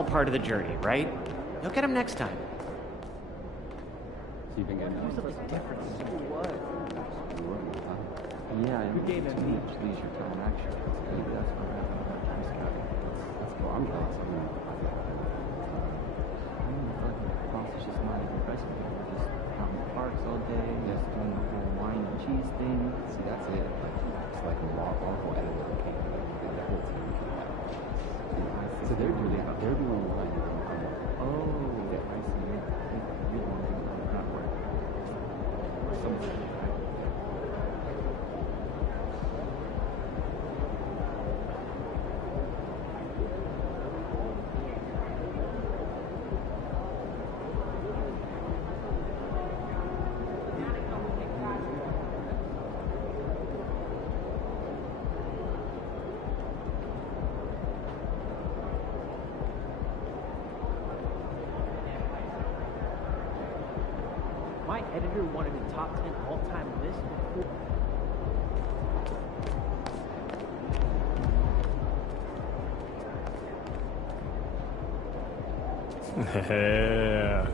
all part of the journey, right? You'll get them next time. So you've been getting Do something different. So what? Yeah, Good game, too MD. much leisure time, actually. Maybe that's where I'm at. That's cool. I'm glad. I mean, the boss is just not even impressing me. We're just out in the parks all day, just doing the whole wine and cheese thing. See, that's it. Like, it's like a awful editor came and the whole team came out. So they're doing wine. Oh, yeah, I see. You're the one doing not work. Or something, right? My editor wanted a top 10 all-time list before. Yeah.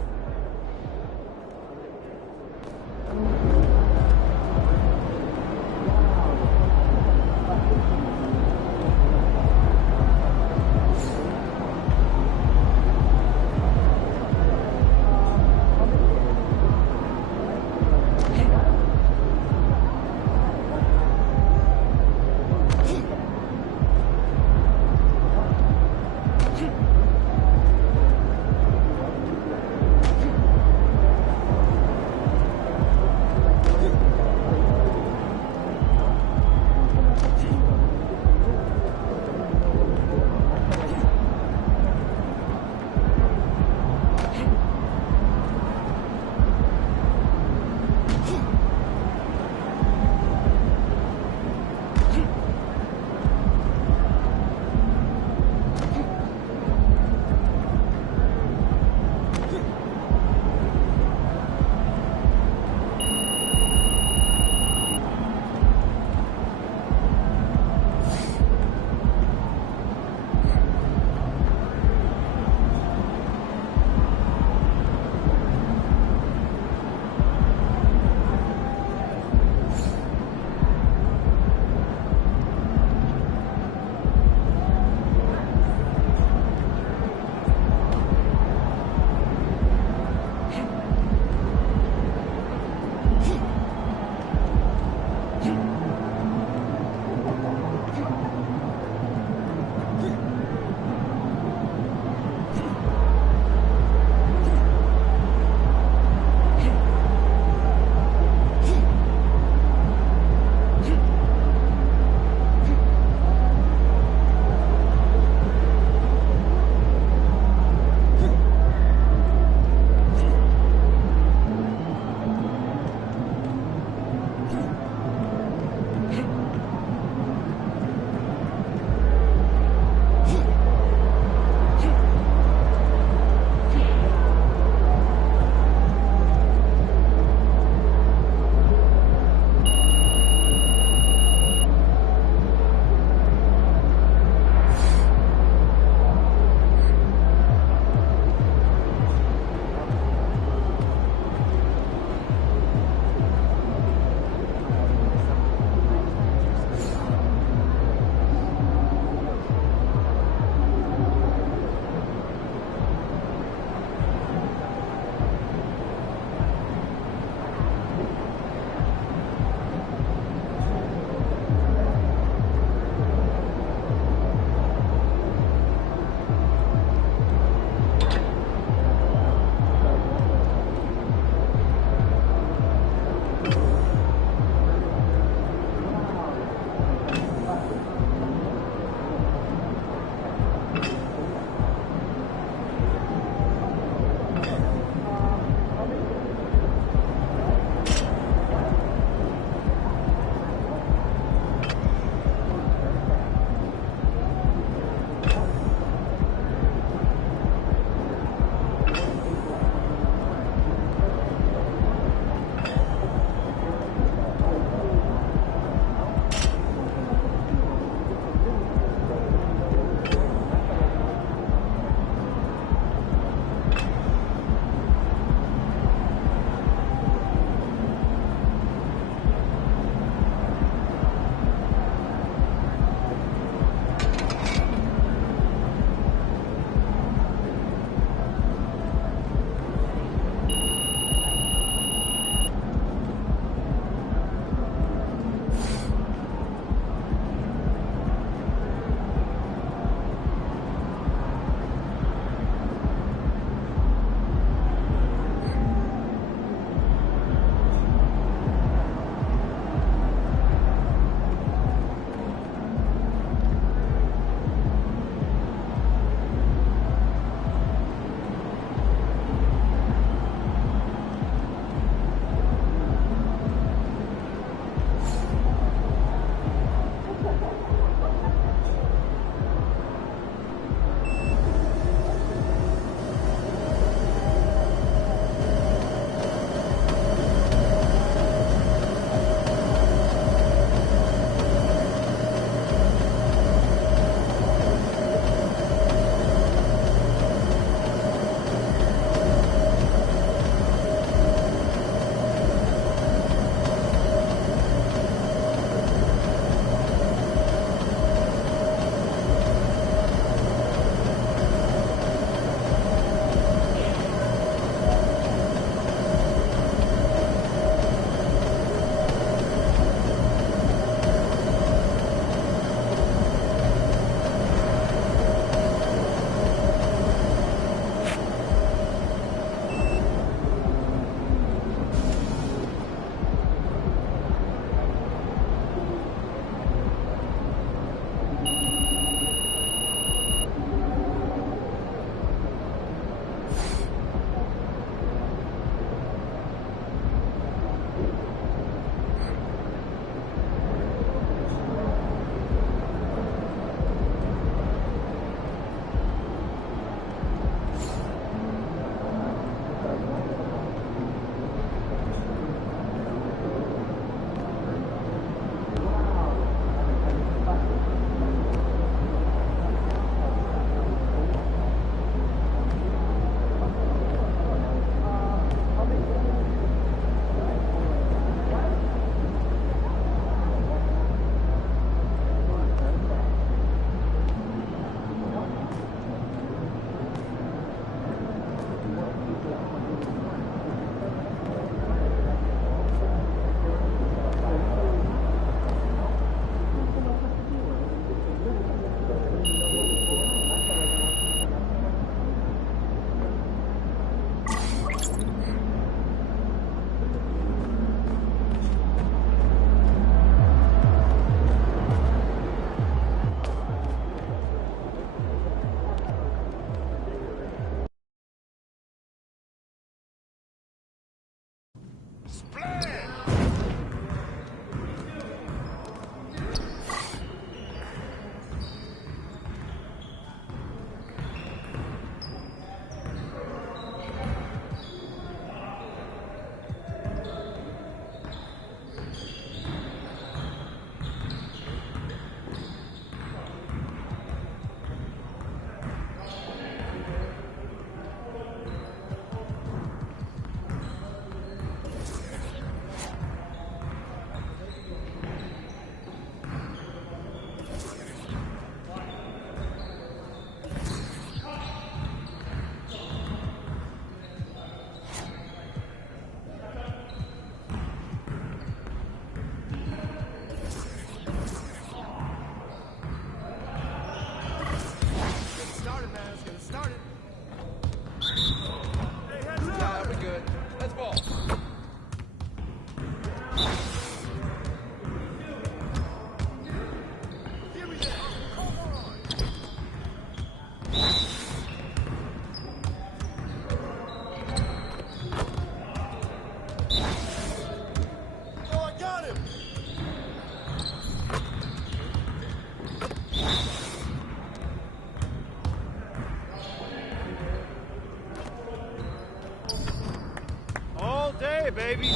Hey, baby.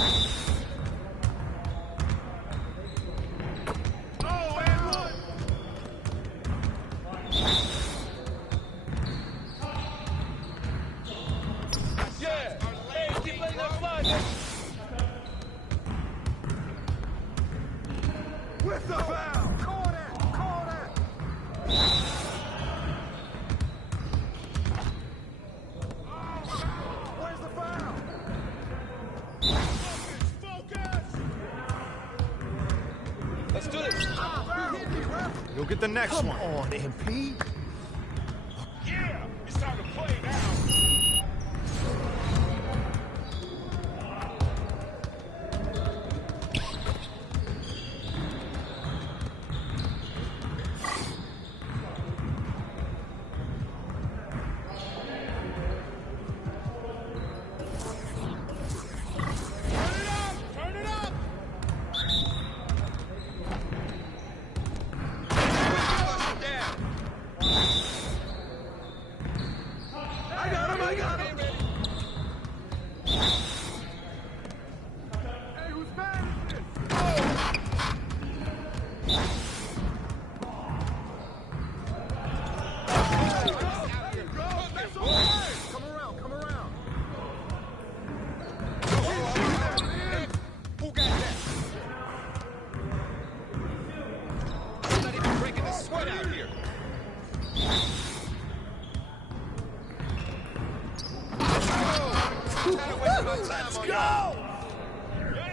You'll get the next one. Come on, MP. Yeah, it's time to play now. Let's go!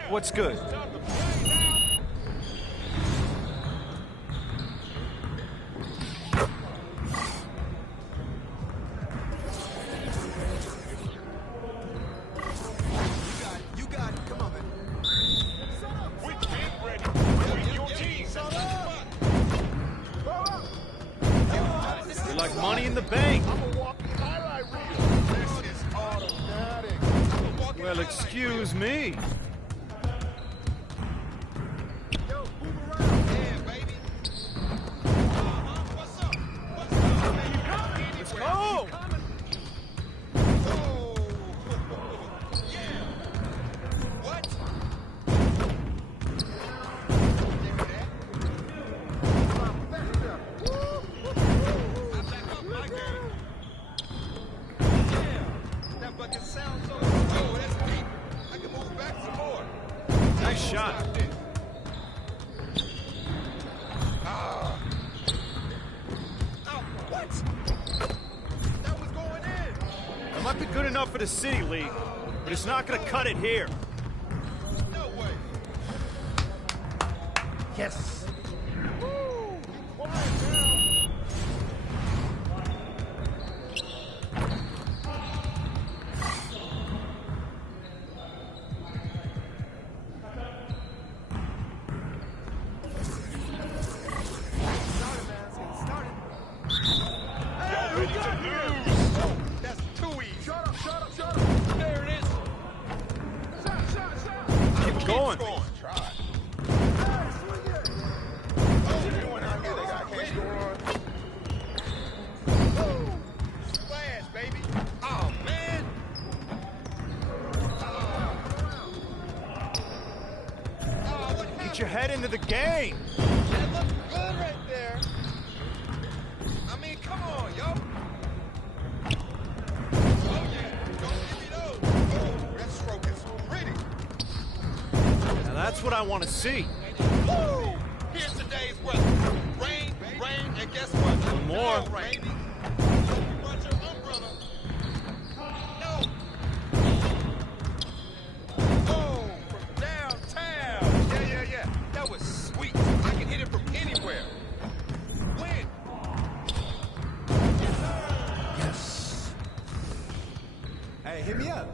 What's good? You got it. Come on, man. We get ready. Bring your team. You're like money in the bank. I'm a walking highlight reel. This is automatic. Well, excuse me. Yo, move around. Yeah, baby. What's up? What's up? Man, you coming? Let's go. Oh. Yeah. What? I back up my game. Yeah. That bucket sounds so. Oh, that's deep. I can move back some more. Nice shot. Ah. Oh, what? That was going in. It might be good enough for the City League, but it's not going to cut it here. No way. Yes. Woo! Quiet down. Y'all ready to lose? Oh, that's too easy. Shut up. There it is. Shot. into the game. That looks good right there. I mean, come on, yo. Oh, yeah. Don't give me those. Oh, that stroke is pretty. Now that's what I want to see. Woo! Here's today's weather. Rain, and guess what? One more. Rain. Brought your umbrella. No. Oh, from downtown. Yeah. That was sweet. I can hit it from anywhere. Win. Yes. Hey, hit me up.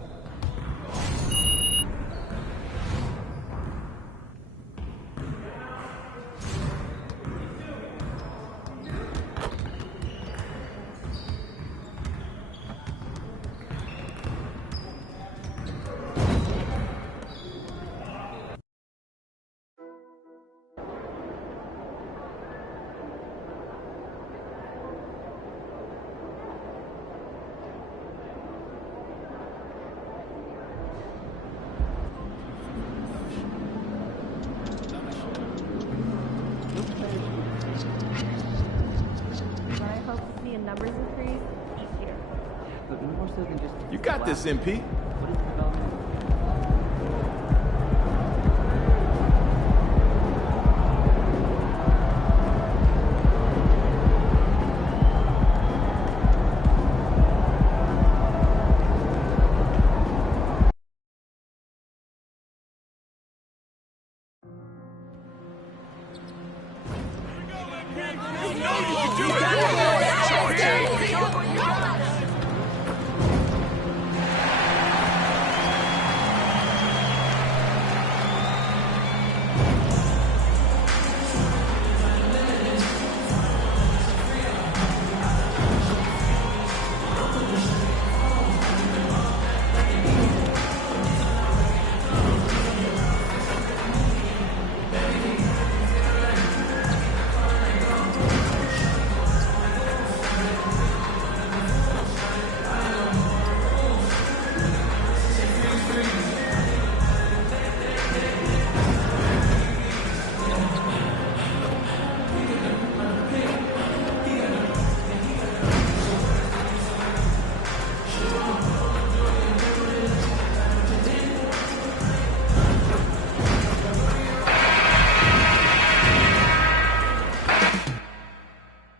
Numbers increase each year. But more so than just. You got this, MP. What is the development?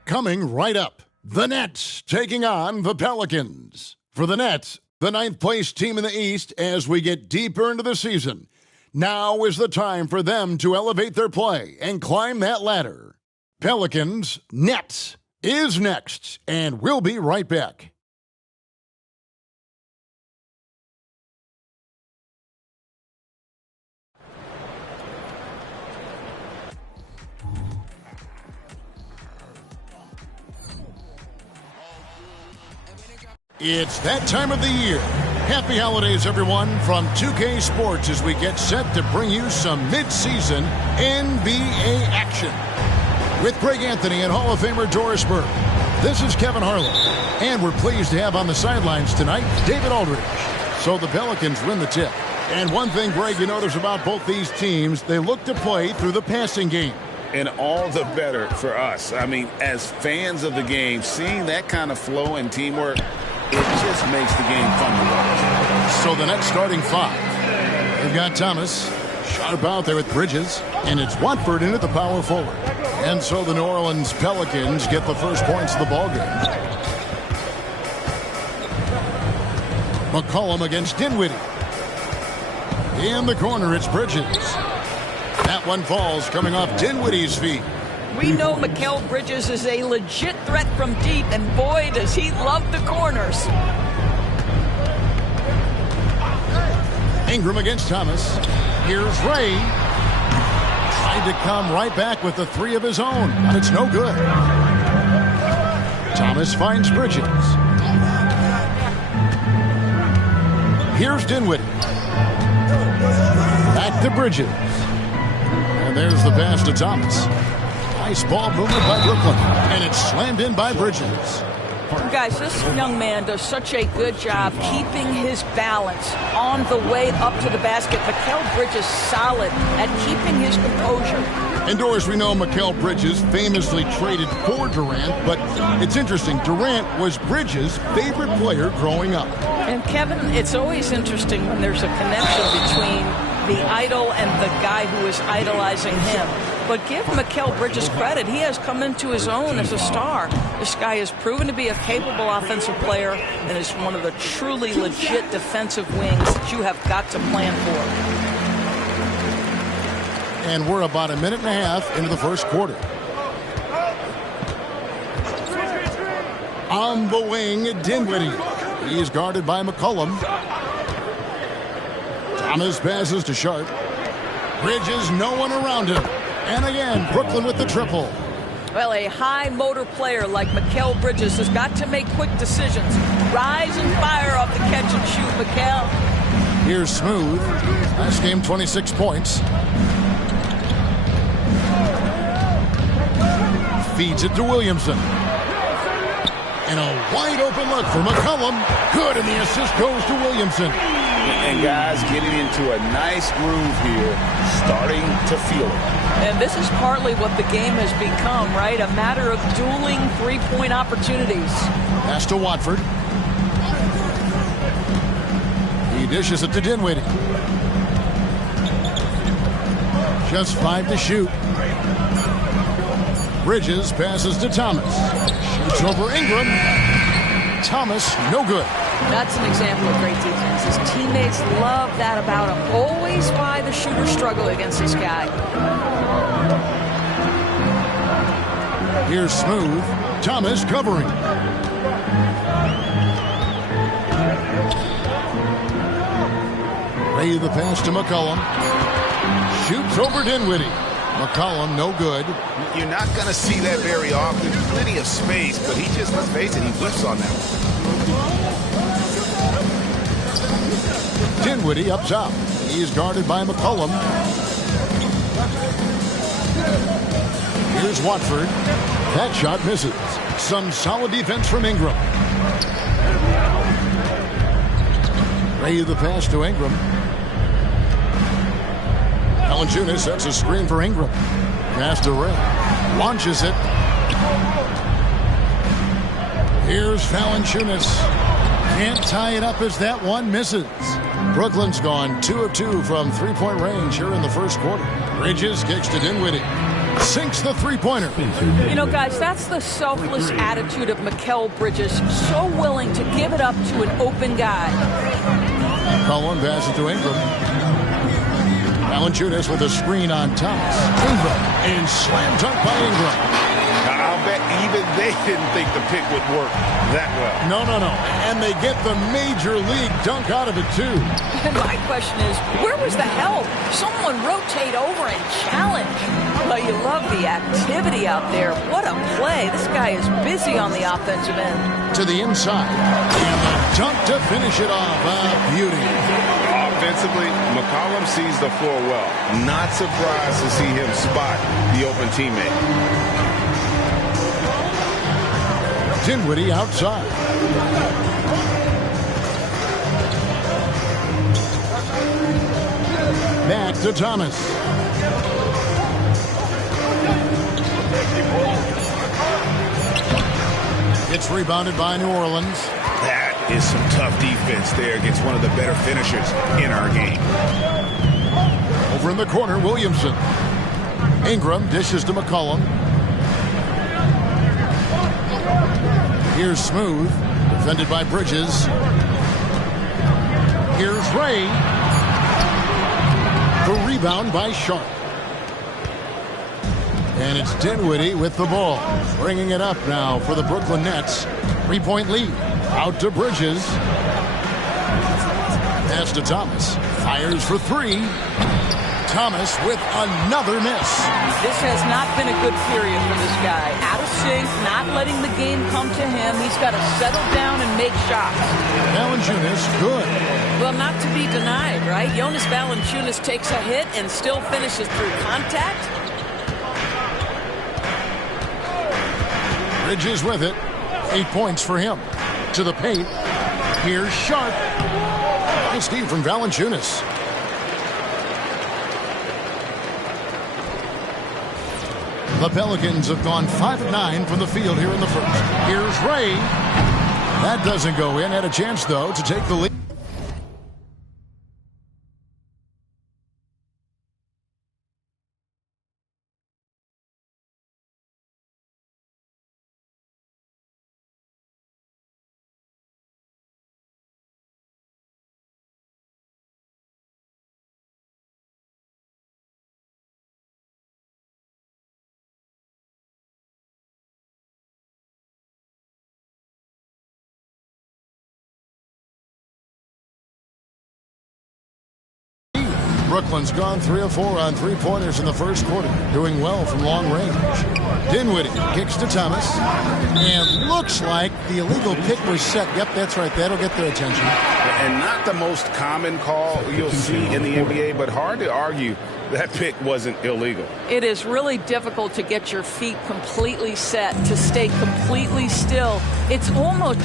Coming right up, the Nets taking on the Pelicans. For the Nets, the ninth-place team in the East as we get deeper into the season. Now is the time for them to elevate their play and climb that ladder. Pelicans, Nets is next, and we'll be right back. It's that time of the year. Happy holidays, everyone, from 2K Sports as we get set to bring you some mid-season NBA action. With Greg Anthony and Hall of Famer Doris Burke, this is Kevin Harlan. And we're pleased to have on the sidelines tonight David Aldridge. So the Pelicans win the tip. And one thing, Greg, you notice about both these teams, they look to play through the passing game. And all the better for us. I mean, as fans of the game, seeing that kind of flow and teamwork, it just makes the game fun to watch. So the Nets starting five. They've got Thomas, sharp out there with Bridges, and it's Watford into the power forward. And so the New Orleans Pelicans get the first points of the ballgame. McCollum against Dinwiddie. In the corner, it's Bridges. That one falls coming off Dinwiddie's feet. We know Mikal Bridges is a legit threat from deep, and boy, does he love the corners. Ingram against Thomas. Here's Ray. Tried to come right back with the three of his own, but it's no good. Thomas finds Bridges. Here's Dinwiddie. Back to Bridges. And there's the pass to Thomas. Nice ball movement by Brooklyn, and it's slammed in by Bridges. Guys, this young man does such a good job keeping his balance on the way up to the basket. Mikal Bridges solid at keeping his composure. Indoors, we know Mikal Bridges famously traded for Durant, but it's interesting. Durant was Bridges' favorite player growing up. And Kevin, it's always interesting when there's a connection between the idol and the guy who is idolizing him. But give Mikal Bridges credit. He has come into his own as a star. This guy has proven to be a capable offensive player and is one of the truly legit defensive wings that you have got to plan for. And we're about a minute and a half into the first quarter. On the wing, Dinwiddie. He's guarded by McCollum. Thomas passes to Sharp. Bridges, no one around him. And again, Brooklyn with the triple. Well, a high motor player like Mikal Bridges has got to make quick decisions. Rise and fire off the catch and shoot, Mikal. Here's Smooth. Last game, 26 points. Feeds it to Williamson. And a wide open look for McCollum. Good, and the assist goes to Williamson. And guys getting into a nice groove here, starting to feel it. And this is partly what the game has become, right? A matter of dueling three-point opportunities. Pass to Watford. He dishes it to Dinwiddie. Just 5 to shoot. Bridges passes to Thomas. Shoots over Ingram. Thomas, no good. That's an example of great defense. His teammates love that about him. Always why the shooters struggle against this guy. Here's Smooth. Thomas covering. Ray the pass to McCollum. Shoots over Dinwiddie. McCollum, no good. You're not going to see that very often. Plenty of space, but he just, let's face it, he whiffs on that one. Dinwiddie up top. He is guarded by McCollum. Here's Watford. That shot misses. Some solid defense from Ingram. Ray the pass to Ingram. Valanciunas sets a screen for Ingram. Pass to Ray. Launches it. Here's Valanciunas. Can't tie it up as that one misses. Brooklyn's gone 2 of 2 from three-point range here in the first quarter. Bridges kicks to Dinwiddie. Sinks the three-pointer. You know, guys, that's the selfless attitude of Mikal Bridges. So willing to give it up to an open guy. Cullen passes to Ingram. Valanciunas with a screen on Thomas. Ingram, and slam dunk by Ingram. I'll bet even they didn't think the pick would work that well. No. And they get the major league dunk out of it, too. And my question is, where was the help? Someone rotate over and challenge. Well, you love the activity out there. What a play. This guy is busy on the offensive end. To the inside. And the dunk to finish it off. Beauty. Offensively, McCollum sees the floor well. Not surprised to see him spot the open teammate. Dinwiddie outside. Back to Thomas. It's rebounded by New Orleans. That is some tough defense there against one of the better finishers in our game. Over in the corner, Williamson. Ingram dishes to McCollum. Here's Smooth, defended by Bridges. Here's Ray. The rebound by Sharp. And it's Dinwiddie with the ball. Bringing it up now for the Brooklyn Nets. 3-point lead. Out to Bridges. Pass to Thomas. Fires for three. Thomas with another miss. This has not been a good period for this guy. Out of sync, not letting the game come to him. He's got to settle down and make shots. Valanciunas, good. Well, not to be denied, right? Jonas Valanciunas takes a hit and still finishes through contact. Bridges with it. 8 points for him. To the paint. Here's Sharp. Nice D from Valanciunas. The Pelicans have gone 5 of 9 from the field here in the first. Here's Ray. That doesn't go in. Had a chance, though, to take the lead. Brooklyn's gone 3 of 4 on three-pointers in the first quarter, doing well from long range. Dinwiddie kicks to Thomas, and looks like the illegal pick was set. Yep, that's right. That'll get their attention. And not the most common call you'll see in the NBA, but hard to argue that pick wasn't illegal. It is really difficult to get your feet completely set, to stay completely still. It's almost...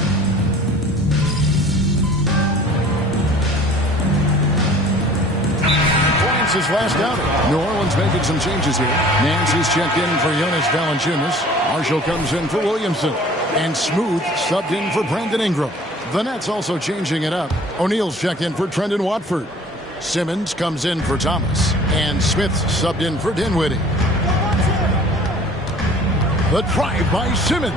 His last outing. New Orleans making some changes here. Nancy's checked in for Jonas Valanciunas. Marshall comes in for Williamson. And Smooth subbed in for Brandon Ingram. The Nets also changing it up. O'Neal's checked in for Trendon Watford. Simmons comes in for Thomas. And Smith subbed in for Dinwiddie. The drive by Simmons.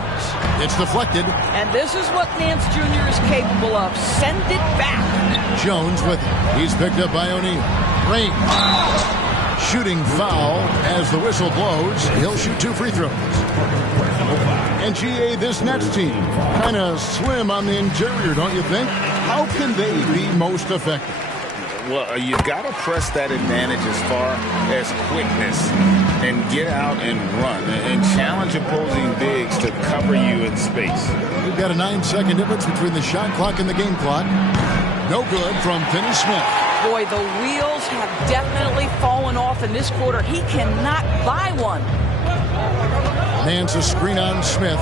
It's deflected. And this is what Nance Jr. is capable of. Send it back. Jones with it. He's picked up by O'Neal. Rain. Shooting foul as the whistle blows. He'll shoot 2 free throws. And GA, this Nets team, kind of slim on the interior, don't you think? How can they be most effective? Well, you got to press that advantage as far as quickness and get out and run and challenge opposing bigs to cover you in space. We've got a 9-second difference between the shot clock and the game clock. No good from Finney Smith. Boy, the wheels have definitely fallen off in this quarter. He cannot buy one. Nance a screen on Smith.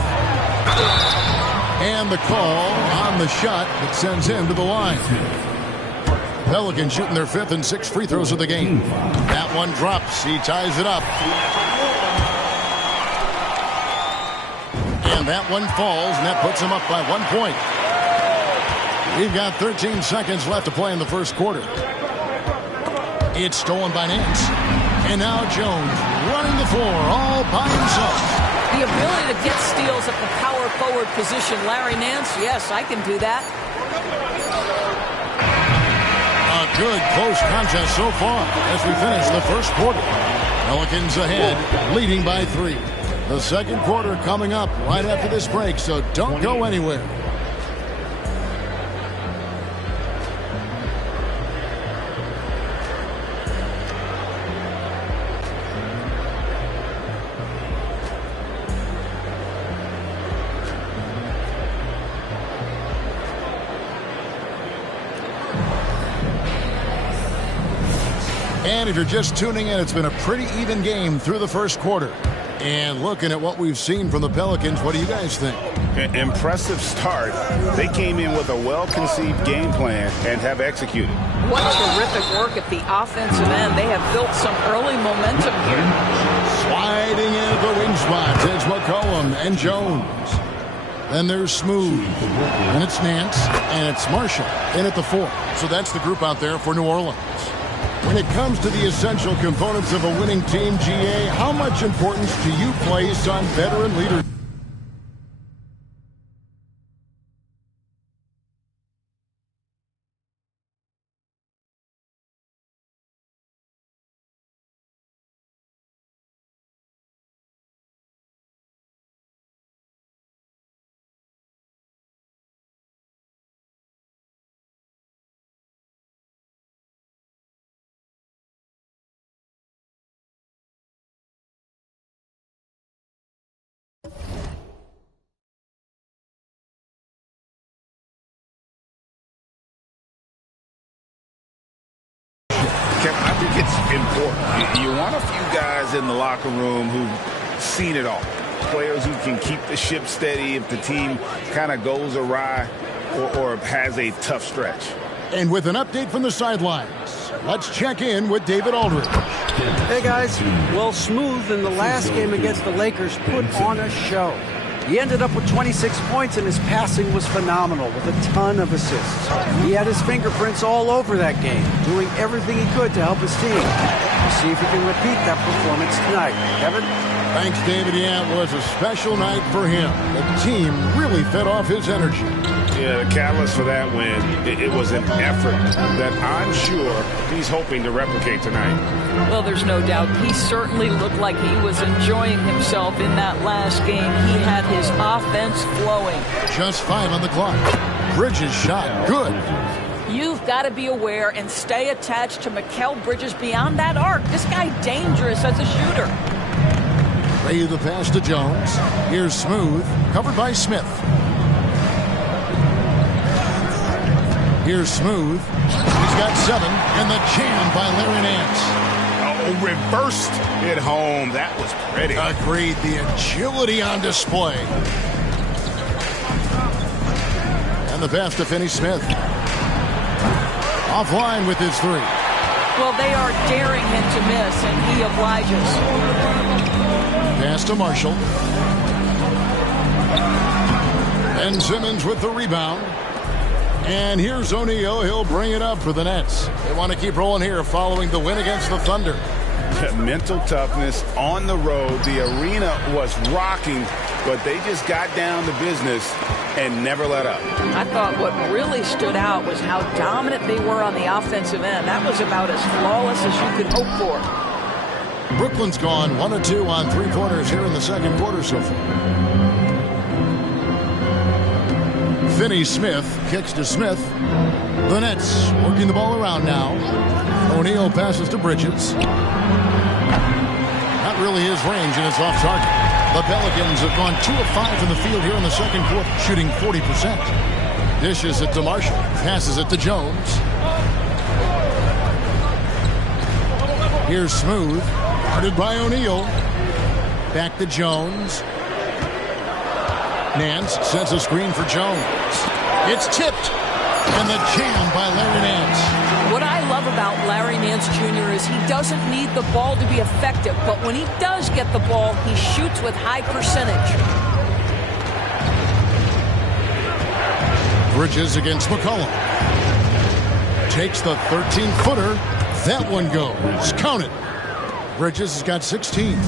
And the call on the shot that sends him to the line. Pelicans shooting their 5th and 6th free throws of the game. That one drops. He ties it up. And that one falls, and that puts him up by 1 point. We've got 13 seconds left to play in the first quarter. It's stolen by Nance. And now Jones running the floor all by himself. The ability to get steals at the power forward position. Larry Nance, yes, I can do that. A good close contest so far as we finish the first quarter. Pelicans ahead, leading by 3. The second quarter coming up right after this break, so don't go anywhere. And if you're just tuning in, it's been a pretty even game through the first quarter. And looking at what we've seen from the Pelicans, what do you guys think? Impressive start. They came in with a well-conceived game plan and have executed. What terrific work at the offensive end. They have built some early momentum here. Sliding in at the wing spots, it's McCollum and Jones. Then there's Smooth, and it's Nance, and it's Marshall in at the 4. So that's the group out there for New Orleans. When it comes to the essential components of a winning team, GA, how much importance do you place on veteran leaders? I think it's important. You want a few guys in the locker room who've seen it all. players who can keep the ship steady if the team kind of goes awry or has a tough stretch. And with an update from the sidelines, let's check in with David Aldridge. Hey guys, well, Smooth in the last game against the Lakers put on a show. He ended up with 26 points and his passing was phenomenal with a ton of assists. He had his fingerprints all over that game, doing everything he could to help his team. We'll see if he can repeat that performance tonight. Kevin? Thanks, David. Yeah, it was a special night for him. The team really fed off his energy. Yeah, the catalyst for that win, it was an effort that I'm sure he's hoping to replicate tonight. Well, there's no doubt. He certainly looked like he was enjoying himself in that last game. He had his offense flowing. Just 5 on the clock. Bridges shot good. You've got to be aware and stay attached to Mikal Bridges beyond that arc. This guy dangerous as a shooter. Ray the pass to Jones. Here's Smooth, covered by Smith. Here's Smooth. He's got 7, and the jam by Larry Nance. Oh, reversed it home. That was pretty. Agreed. The agility on display. And the pass to Finney Smith. Offline with his 3. Well, they are daring him to miss, and he obliges. Pass to Marshall. Ben Simmons with the rebound. And here's O'Neal. He'll bring it up for the Nets. They want to keep rolling here following the win against the Thunder. Mental toughness on the road. The arena was rocking, but they just got down to business and never let up. I thought what really stood out was how dominant they were on the offensive end. That was about as flawless as you could hope for. Brooklyn's gone 1 of 2 on 3-pointers here in the second quarter so far. Finney Smith kicks to Smith. The Nets working the ball around now. O'Neal passes to Bridges. Not really his range, and it's off target. The Pelicans have gone 2 of 5 from the field here in the second quarter, shooting 40%. Dishes it to Marshall. Passes it to Jones. Here's Smooth. Guarded by O'Neal. Back to Jones. Nance sends a screen for Jones. It's tipped. And the jam by Larry Nance. What I love about Larry Nance Jr. is he doesn't need the ball to be effective, but when he does get the ball, he shoots with high percentage. Bridges against McCollum. Takes the 13-footer. That one goes. Count it. Bridges has got 16.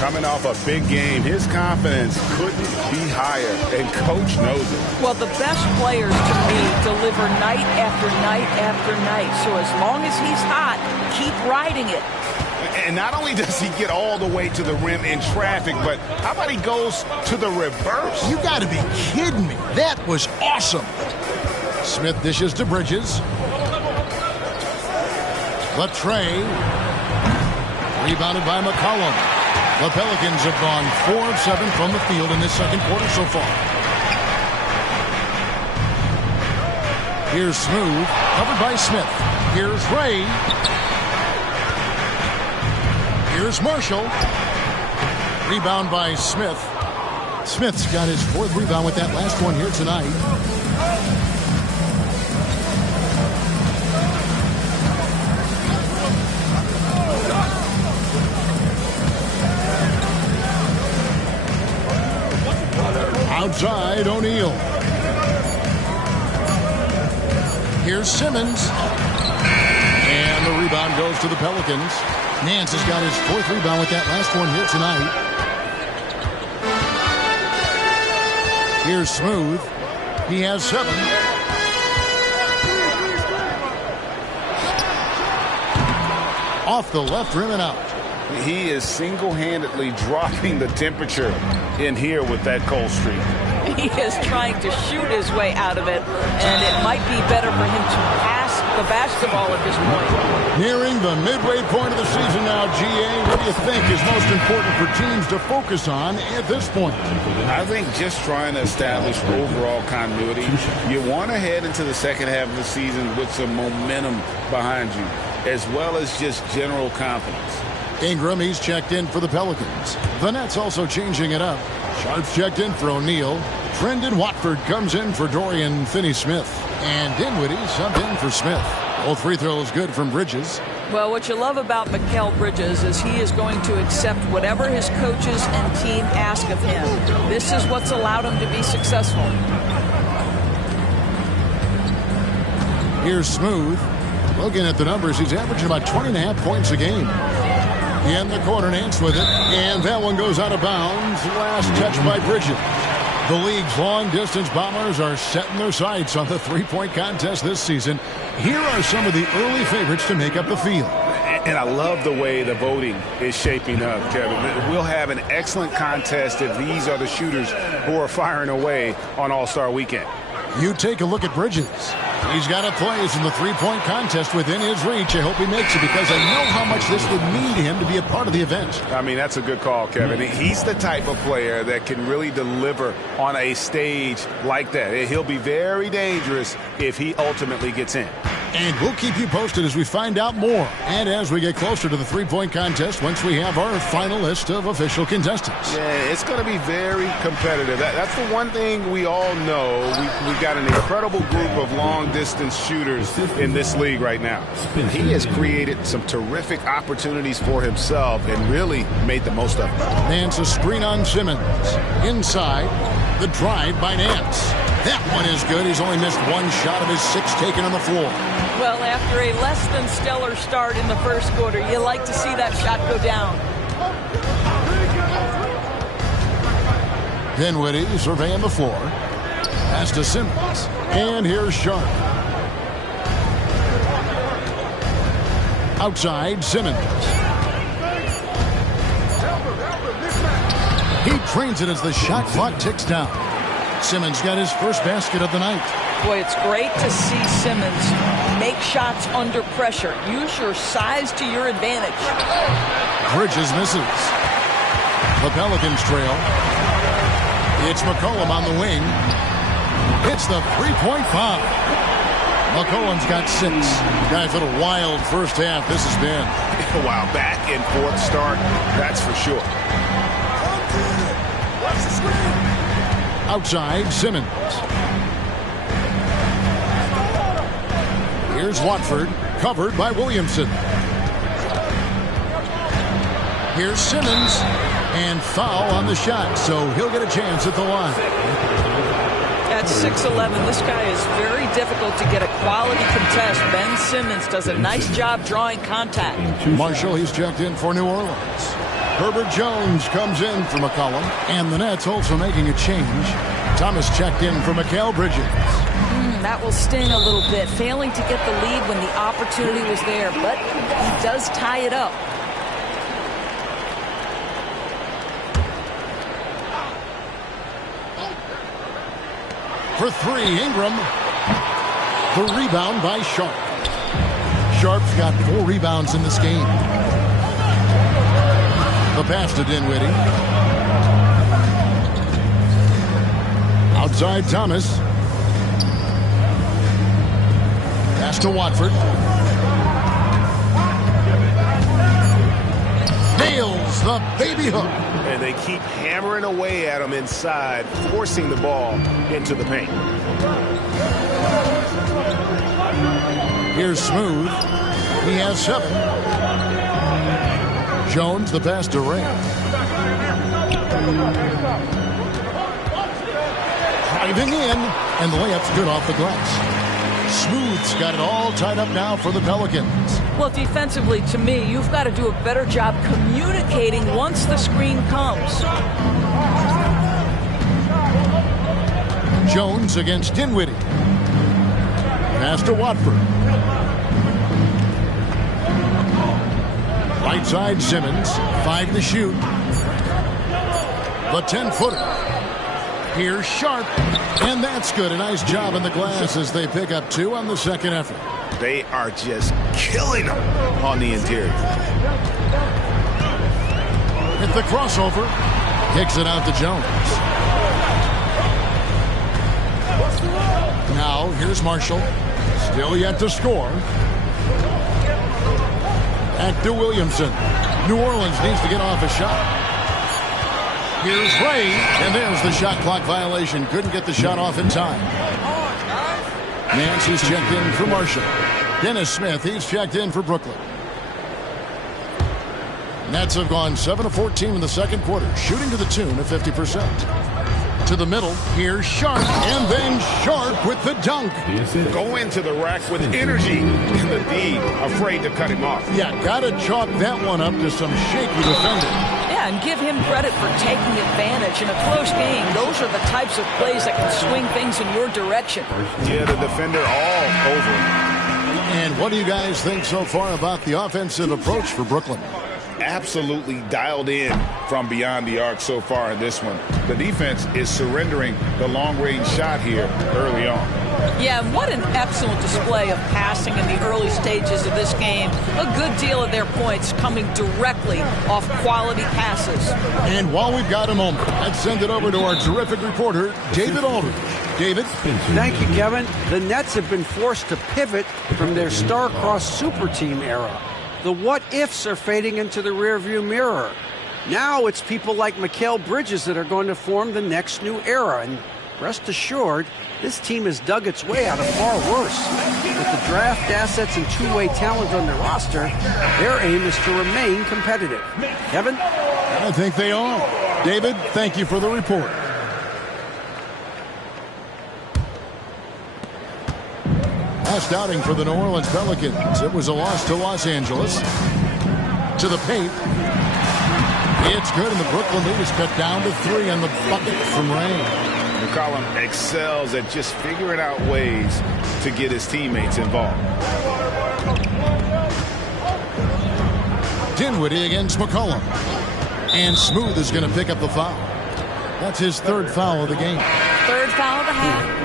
Coming off a big game, his confidence couldn't be higher, and coach knows it. Well, the best players, to me, deliver night after night after night. So as long as he's hot, keep riding it. And not only does he get all the way to the rim in traffic, but how about he goes to the reverse? You got to be kidding me. That was awesome. Smith dishes to Bridges. Latrey. Rebounded by McCollum. The Pelicans have gone 4 of 7 from the field in this second quarter so far. Here's Smooth, covered by Smith. Here's Ray. Here's Marshall. Rebound by Smith. Smith's got his 4th rebound with that last one here tonight. Outside, O'Neal. Here's Simmons. And the rebound goes to the Pelicans. Nance has got his 4th rebound with that last one here tonight. Here's Smooth. He has 7. Off the left rim and out. He is single-handedly dropping the temperature in here with that cold streak. He is trying to shoot his way out of it, and it might be better for him to pass the basketball at this point. Nearing the midway point of the season now, GA, what do you think is most important for teams to focus on at this point? I think just trying to establish overall continuity. You want to head into the second half of the season with some momentum behind you, as well as just general confidence. Ingram, he's checked in for the Pelicans. The Nets also changing it up. Sharp's checked in for O'Neal. Trendon Watford comes in for Dorian Finney-Smith. And Dinwiddie subbed in for Smith. Both free throws good from Bridges. Well, what you love about Mikal Bridges is he is going to accept whatever his coaches and team ask of him. This is what's allowed him to be successful. Here's Smooth. Looking at the numbers, he's averaging about 20.5 points a game. In the corner, Nance with it. And that one goes out of bounds. Last touch by Bridges. The league's long-distance bombers are setting their sights on the three-point contest this season. Here are some of the early favorites to make up the field. And I love the way the voting is shaping up, Kevin. We'll have an excellent contest if these are the shooters who are firing away on All-Star Weekend. You take a look at Bridges. He's got a place in the three-point contest within his reach. I hope he makes it because I know how much this would mean to him to be a part of the event. I mean, that's a good call, Kevin. He's the type of player that can really deliver on a stage like that. He'll be very dangerous if he ultimately gets in. And we'll keep you posted as we find out more. And as we get closer to the three-point contest, once we have our final list of official contestants. Yeah, it's going to be very competitive. That's the one thing we all know. We've got an incredible group of long-distance shooters in this league right now. And he has created some terrific opportunities for himself and really made the most of it. Nance, a screen on Simmons. Inside, the drive by Nance. That one is good. He's only missed one shot of his 6 taken on the floor. Well, after a less than stellar start in the first quarter, you like to see that shot go down. Dinwiddie surveying the floor. Pass to Simmons. And here's Sharp. Outside, Simmons. He trains it as the shot clock ticks down. Simmons got his first basket of the night. Boy, it's great to see Simmons make shots under pressure. Use your size to your advantage. Bridges misses. The Pelicans trail. It's McCollum on the wing. It's the three-point foul. McCollum's got 6. Guys, what a wild first half this has been. Wow, back and forth start, that's for sure. Outside, Simmons. Here's Watford, covered by Williamson. Here's Simmons, and foul on the shot, so he'll get a chance at the line. At 6'11", this guy is very difficult to get a quality contest. Ben Simmons does a nice job drawing contact. Marshall, he's checked in for New Orleans. Herbert Jones comes in for McCollum, and the Nets also making a change. Thomas checked in for Mikal Bridges. That will sting a little bit, failing to get the lead when the opportunity was there, but he does tie it up. For 3, Ingram. The rebound by Sharp. Sharp's got 4 rebounds in this game. The pass to Dinwiddie. Outside Thomas. Pass to Watford. Nails the baby hook. And they keep hammering away at him inside, forcing the ball into the paint. Here's Smooth. He has 7. Jones, the pass to Ray. Driving in, and the layup's good off the glass. Smooth's got it all tied up now for the Pelicans. Well, defensively, to me, you've got to do a better job communicating once the screen comes. Jones against Dinwiddie. Pass to Watford. Right side Simmons. 5 to shoot. The 10-footer. Here's Sharp. And that's good. A nice job in the glass as they pick up 2 on the second effort. They are just killing them on the interior. Hit the crossover. Kicks it out to Jones. Now, here's Marshall. Still yet to score. Back to Williamson. New Orleans needs to get off a shot. Here's Ray, and there's the shot clock violation. Couldn't get the shot off in time. Nancy's checked in for Marshall. Dennis Smith, he's checked in for Brooklyn. Nets have gone 7 of 14 in the second quarter, shooting to the tune of 50%. To the middle, here's Sharp, and then Sharp with the dunk. Go into the rack with energy. And the D afraid to cut him off. Yeah, gotta chalk that one up to some shaky defending. Yeah, and give him credit for taking advantage in a close game. Those are the types of plays that can swing things in your direction. Yeah, the defender all over him. And what do you guys think so far about the offensive approach for Brooklyn? Absolutely dialed in from beyond the arc so far in this one. The defense is surrendering the long-range shot here early on. Yeah, what an excellent display of passing in the early stages of this game. A good deal of their points coming directly off quality passes. And while we've got a moment, let's send it over to our terrific reporter, David Aldridge. David? Thank you, Kevin. The Nets have been forced to pivot from their star-crossed super team era. The what-ifs are fading into the rearview mirror. Now it's people like Mikal Bridges that are going to form the next new era. And rest assured, this team has dug its way out of far worse. With the draft assets and two-way talent on their roster, their aim is to remain competitive. Kevin? I think they are. David, thank you for the report. Last outing for the New Orleans Pelicans. It was a loss to Los Angeles. To the paint. It's good, and the Brooklyn lead is cut down to 3 on the bucket from Ray. McCollum excels at just figuring out ways to get his teammates involved. Dinwiddie against McCollum. And Smooth is going to pick up the foul. That's his third foul of the game. Third foul of the half.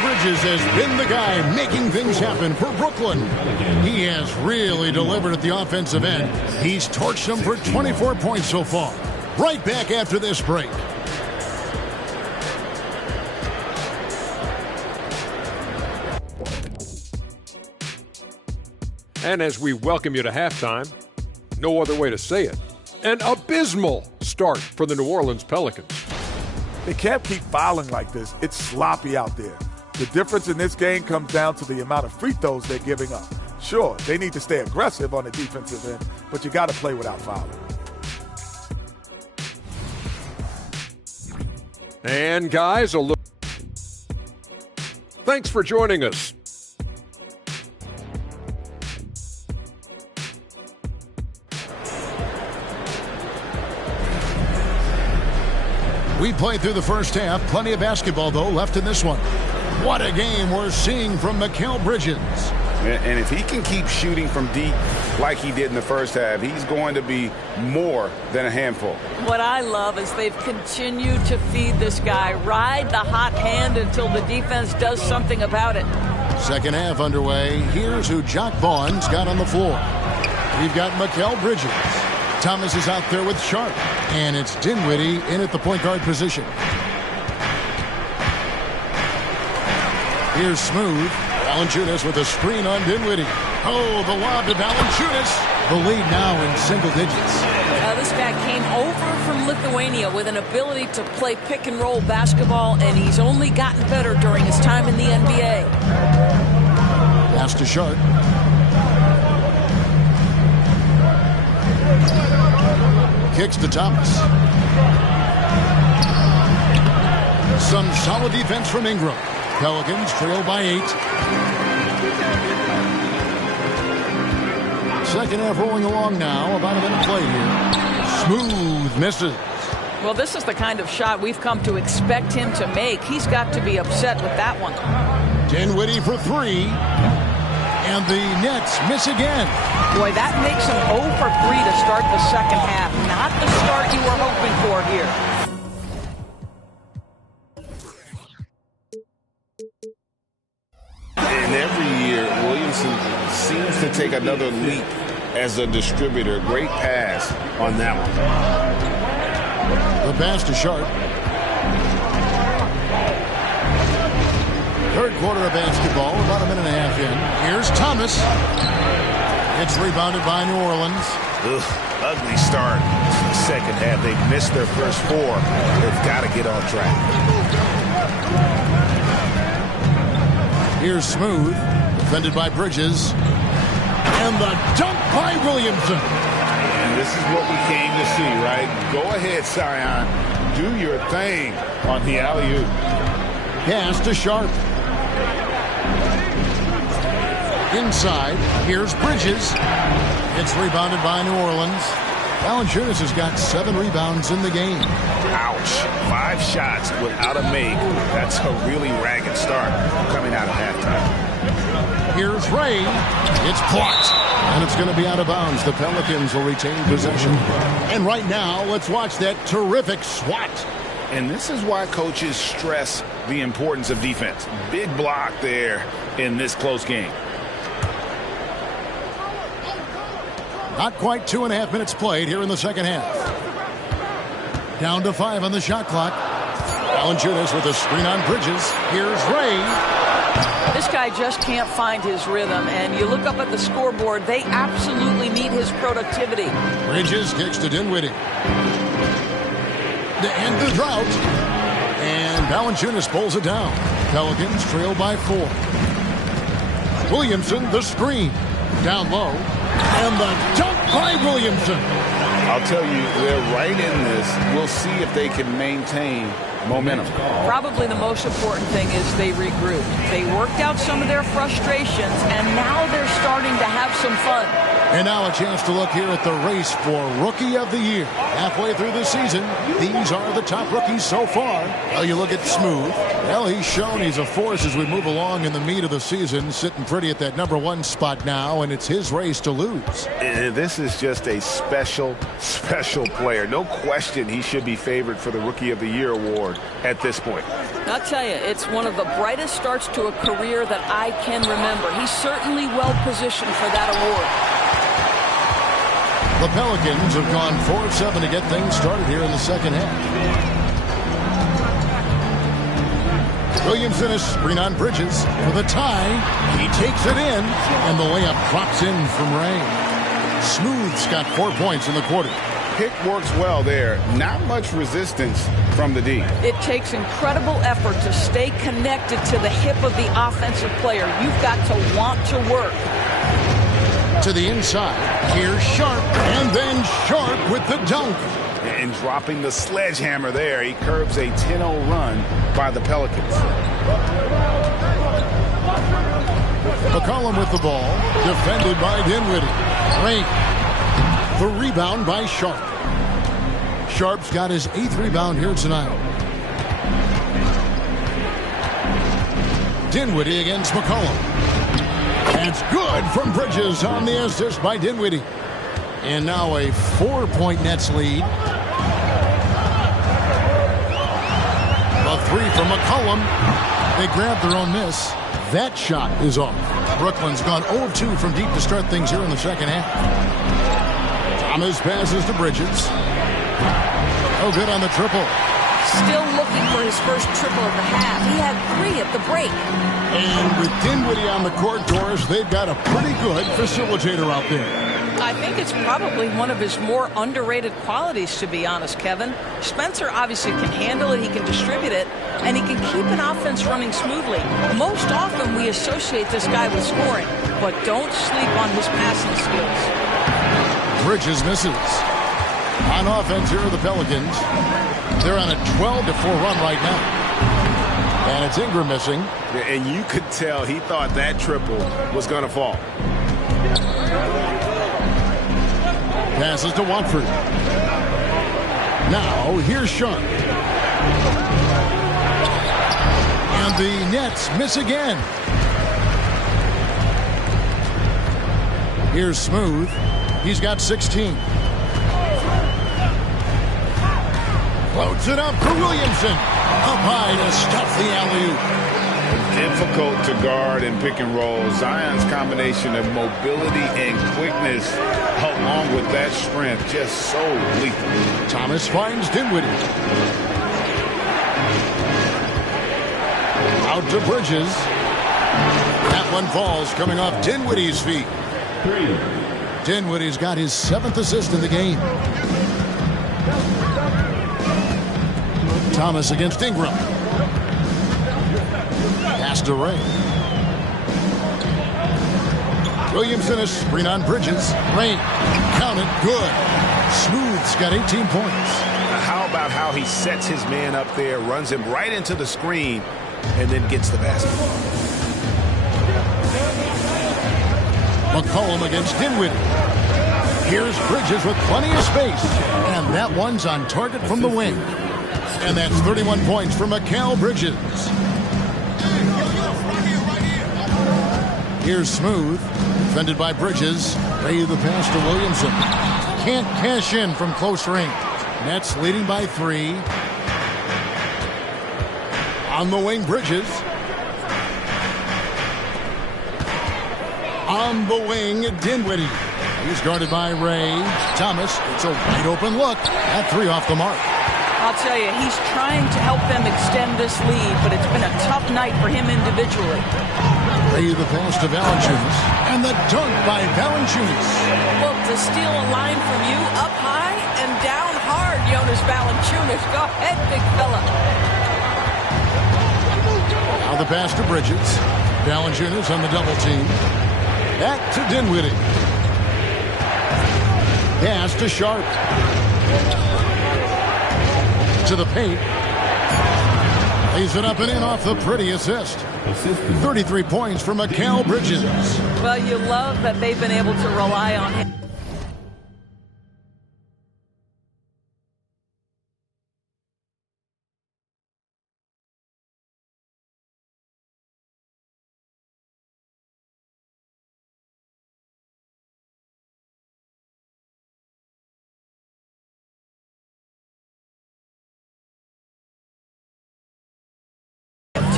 Bridges has been the guy making things happen for Brooklyn. He has really delivered at the offensive end. He's torched them for 24 points so far. Right back after this break. And as we welcome you to halftime, no other way to say it, an abysmal start for the New Orleans Pelicans. They can't keep fouling like this. It's sloppy out there. The difference in this game comes down to the amount of free throws they're giving up. Sure, they need to stay aggressive on the defensive end, but you got to play without fouling. And guys, a look. Thanks for joining us. We played through the first half. Plenty of basketball, though, left in this one. What a game we're seeing from Mikal Bridges. And if he can keep shooting from deep like he did in the first half, he's going to be more than a handful. What I love is they've continued to feed this guy. Ride the hot hand until the defense does something about it. Second half underway. Here's who Jock Vaughn's got on the floor. We've got Mikal Bridges. Thomas is out there with Sharp. And it's Dinwiddie in at the point guard position. Here's Smooth. Valanciunas with a screen on Dinwiddie. Oh, the lob to Valanciunas. The lead now in single digits. This guy came over from Lithuania with an ability to play pick and roll basketball, and he's only gotten better during his time in the NBA. Pass to Sharp. Kicks to Thomas. Some solid defense from Ingram. Pelicans trail by 8. Second half rolling along now. About a minute play here. Smooth misses. Well, this is the kind of shot we've come to expect him to make. He's got to be upset with that one. Dinwiddie for 3. And the Nets miss again. Boy, that makes him 0 for 3 to start the second half. Not the start you were hoping for here. And every year, Williamson seems to take another leap as a distributor. Great pass on that one. The pass to Sharp. Third quarter of basketball, about a minute and a half in. Here's Thomas. It's rebounded by New Orleans. Ugh, ugly start. Second half, they've missed their first 4. They've got to get on track. Here's Smooth, defended by Bridges. And the dunk by Williamson. And this is what we came to see, right? Go ahead, Sion. Do your thing on the alley-oop. Pass to Sharp. Inside, here's Bridges. It's rebounded by New Orleans. Valanciunas has got 7 rebounds in the game. Ouch. 5 shots without a make. That's a really ragged start coming out of halftime. Here's Ray. It's blocked. And it's going to be out of bounds. The Pelicans will retain possession. And right now, let's watch that terrific swat. And this is why coaches stress the importance of defense. Big block there in this close game. Not quite 2.5 minutes played here in the second half. Down to 5 on the shot clock. Valanciunas with a screen on Bridges. Here's Ray. This guy just can't find his rhythm, and you look up at the scoreboard, they absolutely need his productivity. Bridges kicks to Dinwiddie. To end the drought. And Valanciunas pulls it down. Pelicans trail by 4. Williamson, the screen. Down low. And the dunk by Williamson. I'll tell you, they're right in this. We'll see if they can maintain momentum. Probably the most important thing is they regrouped. They worked out some of their frustrations, and now they're starting to have some fun. And now a chance to look here at the race for Rookie of the Year. Halfway through the season, these are the top rookies so far. Well, you look at Smooth. Well, he's shown he's a force as we move along in the meat of the season, sitting pretty at that #1 spot now, and it's his race to lose. This is just a special player. No question he should be favored for the Rookie of the Year award at this point. I'll tell you, it's one of the brightest starts to a career that I can remember. He's certainly well positioned for that award. The Pelicans have gone 4 of 7 to get things started here in the second half. Williamson is screen on Bridges for the tie. He takes it in, and the layup drops in from Ray. Smooth's got 4 points in the quarter. Pick works well there. Not much resistance from the D. It takes incredible effort to stay connected to the hip of the offensive player. You've got to want to work. To the inside. Here's Sharp, and then Sharp with the dunk. And dropping the sledgehammer there, he curbs a 10-0 run by the Pelicans. McCollum with the ball, defended by Dinwiddie. Ray. The rebound by Sharp. Sharp's got his 8th rebound here tonight. Dinwiddie against McCollum. That's good from Bridges on the assist by Dinwiddie. And now a 4-point Nets lead. A 3 from McCollum. They grab their own miss. That shot is off. Brooklyn's gone 0-2 from deep to start things here in the second half. Thomas passes to Bridges. Oh, good on the triple. Still looking for his first triple of the half. He had 3 at the break. And with Dinwiddie on the court, Doris, they've got a pretty good facilitator out there. I think it's probably one of his more underrated qualities, to be honest, Kevin. Spencer obviously can handle it, he can distribute it, and he can keep an offense running smoothly. Most often we associate this guy with scoring, but don't sleep on his passing skills. Bridges misses. On offense here are the Pelicans. They're on a 12-4 run right now. And it's Ingram missing. And you could tell he thought that triple was going to fall. Passes to Watford. Now, here's Sharp. And the Nets miss again. Here's Smooth. He's got 16. Floats it up for Williamson. Up high to stuff the alley-oop. Difficult to guard and pick and roll. Zion's combination of mobility and quickness along with that strength just so lethal. Thomas finds Dinwiddie. Out to Bridges. That one falls, coming off Dinwiddie's feet. Dinwiddie's got his 7th assist in the game. Thomas against Ingram. Pass to Ray. Williamson a screen on Bridges. Ray, count it, good. Smooth's got 18 points. How about how he sets his man up there, runs him right into the screen, and then gets the basketball. McCollum against Dinwiddie. Here's Bridges with plenty of space. And that one's on target from the wing. And that's 31 points for Mikal Bridges. Here's Smooth. Defended by Bridges. Ray the pass to Williamson. Can't cash in from close range. Nets leading by 3. On the wing, Bridges. On the wing, Dinwiddie. He's guarded by Ray. Thomas, it's a wide open look. That 3 off the mark. I'll tell you, he's trying to help them extend this lead, but it's been a tough night for him individually. Ray the pass to Valanciunas. And the dunk by Valanciunas. Well, to steal a line from you up high and down hard, Jonas Valanciunas. Go ahead, big fella. Now the pass to Bridges. Valanciunas on the double team. Back to Dinwiddie. Pass to Sharp. To the paint. Lays it up and in off the pretty assist. 33 points for Mikal Bridges. Well, you love that they've been able to rely on him.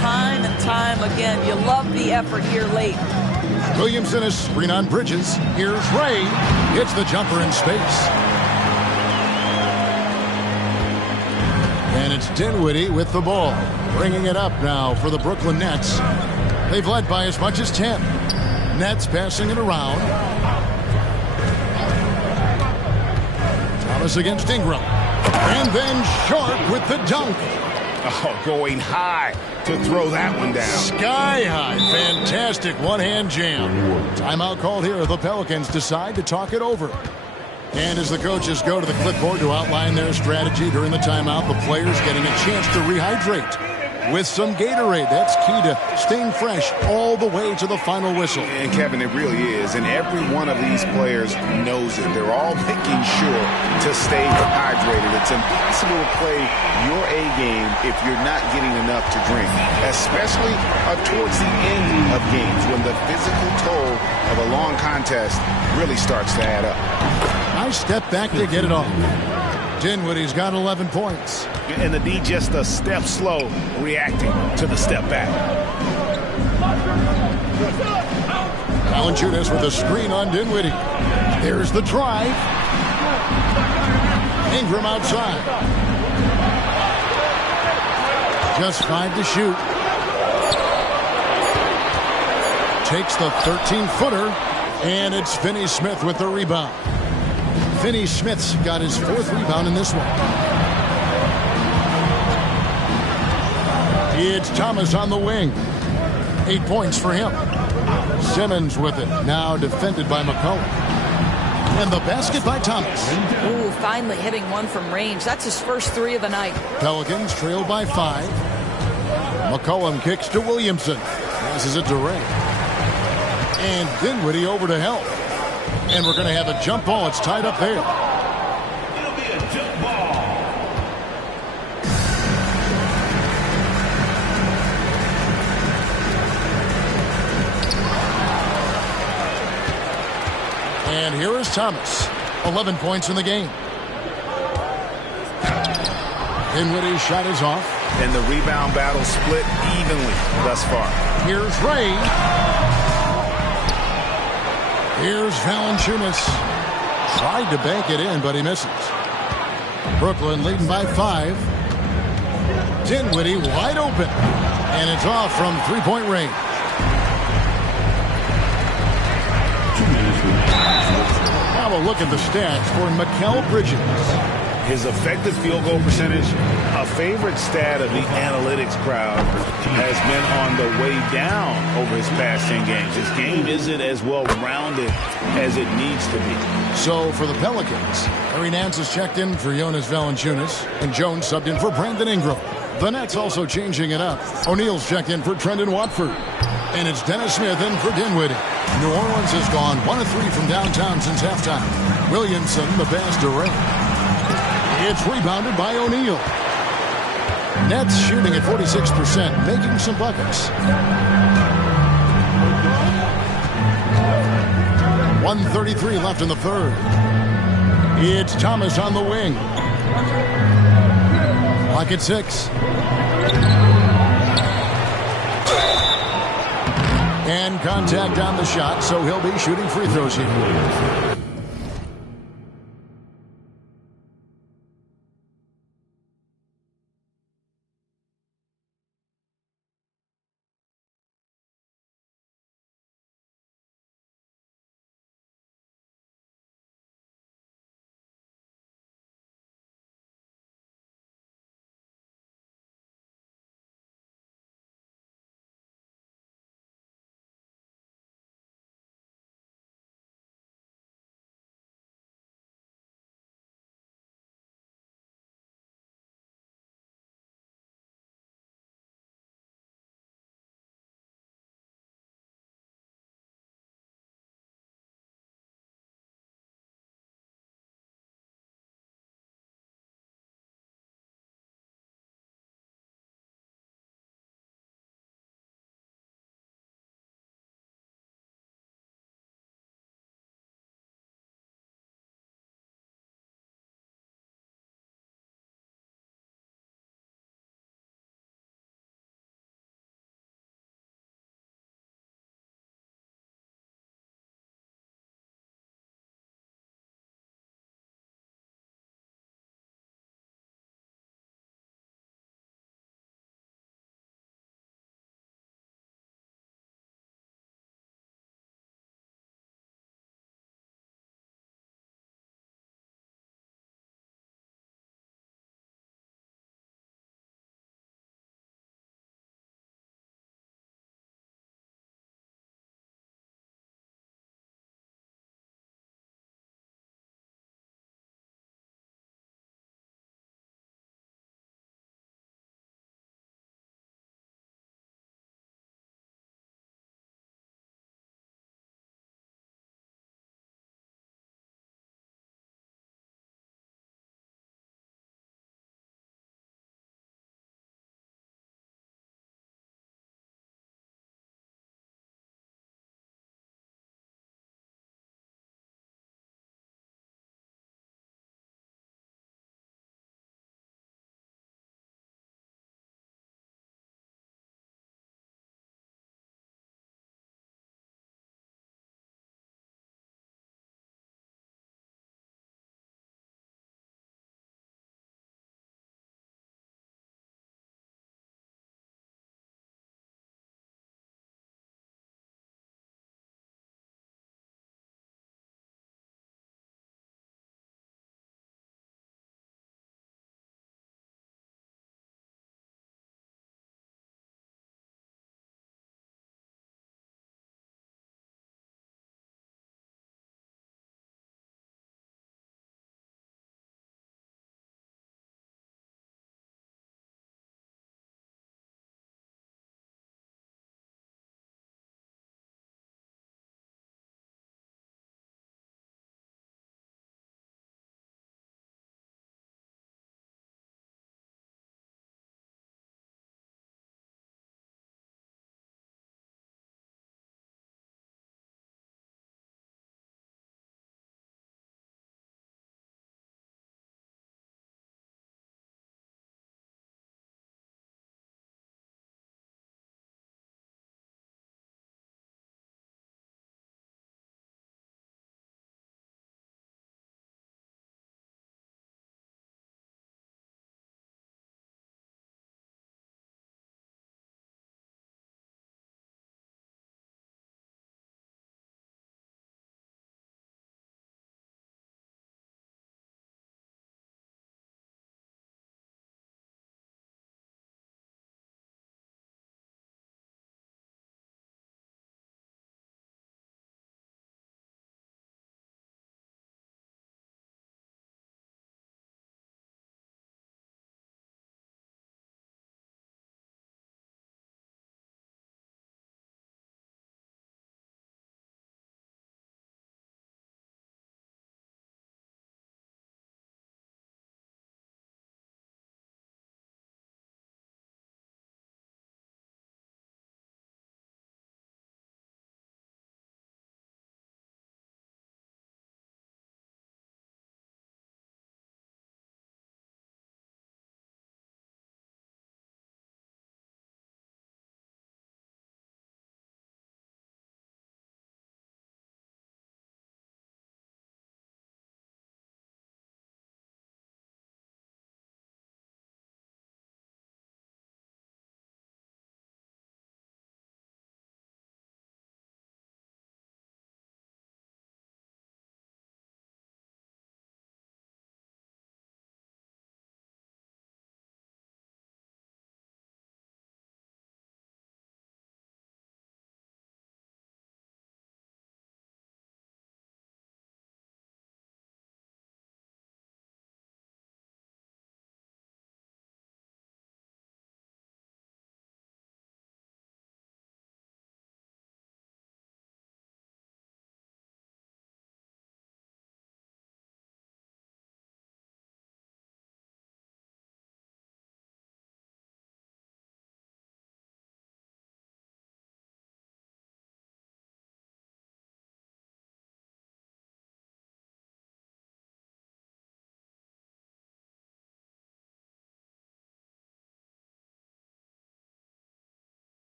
Time and time again. You love the effort here late. Williamson is screen on Bridges. Here's Ray. Hits the jumper in space. And it's Dinwiddie with the ball. Bringing it up now for the Brooklyn Nets. They've led by as much as 10. Nets passing it around. Thomas against Ingram. And then Sharp with the dunk. Oh, going high to throw that one down. Sky high. Fantastic one-hand jam. Timeout called here. The Pelicans decide to talk it over. And as the coaches go to the clipboard to outline their strategy during the timeout, the players getting a chance to rehydrate with some Gatorade. That's key to staying fresh all the way to the final whistle. And Kevin, it really is. And every one of these players knows it. They're all making sure to stay hydrated. It's impossible to play your A game if you're not getting enough to drink, especially towards the end of games when the physical toll of a long contest really starts to add up. Nice step back to get it off. Dinwiddie's got 11 points. And the D just a step slow reacting to the step back. Valanciunas with a screen on Dinwiddie. There's the drive. Ingram outside. Just 5 to shoot. Takes the 13-footer. And it's Finney Smith with the rebound. Finney Smith's got his 4th rebound in this one. It's Thomas on the wing. 8 points for him. Simmons with it. Now defended by McCollum. And the basket by Thomas. Ooh, finally hitting one from range. That's his first 3 of the night. Pelicans trail by 5. McCollum kicks to Williamson. Passes it to Ray. And Dinwiddie over to help. And we're going to have a jump ball. It's tied up there. It'll be a jump ball. And here is Thomas. 11 points in the game. Dinwiddie's shot is off. And the rebound battle split evenly thus far. Here's Ray. Here's Valanciunas. Tried to bank it in, but he misses. Brooklyn leading by 5. Dinwiddie wide open. And it's off from three-point range. Now a look at the stats for Mikal Bridges. His effective field goal percentage, a favorite stat of the analytics crowd, has been on the way down over his past 10 games. His game isn't as well-rounded as it needs to be. So for the Pelicans, Harry Nance has checked in for Jonas Valanciunas, and Jones subbed in for Brandon Ingram. The Nets also changing it up. O'Neal's checked in for Trendon Watford. And it's Dennis Smith in for Dinwiddie. New Orleans has gone 1 of 3 from downtown since halftime. Williamson, the pass to Ray. It's rebounded by O'Neal. Nets shooting at 46%, making some buckets. 1:33 left in the third. It's Thomas on the wing. Clock at 6. And contact on the shot, so he'll be shooting free throws here.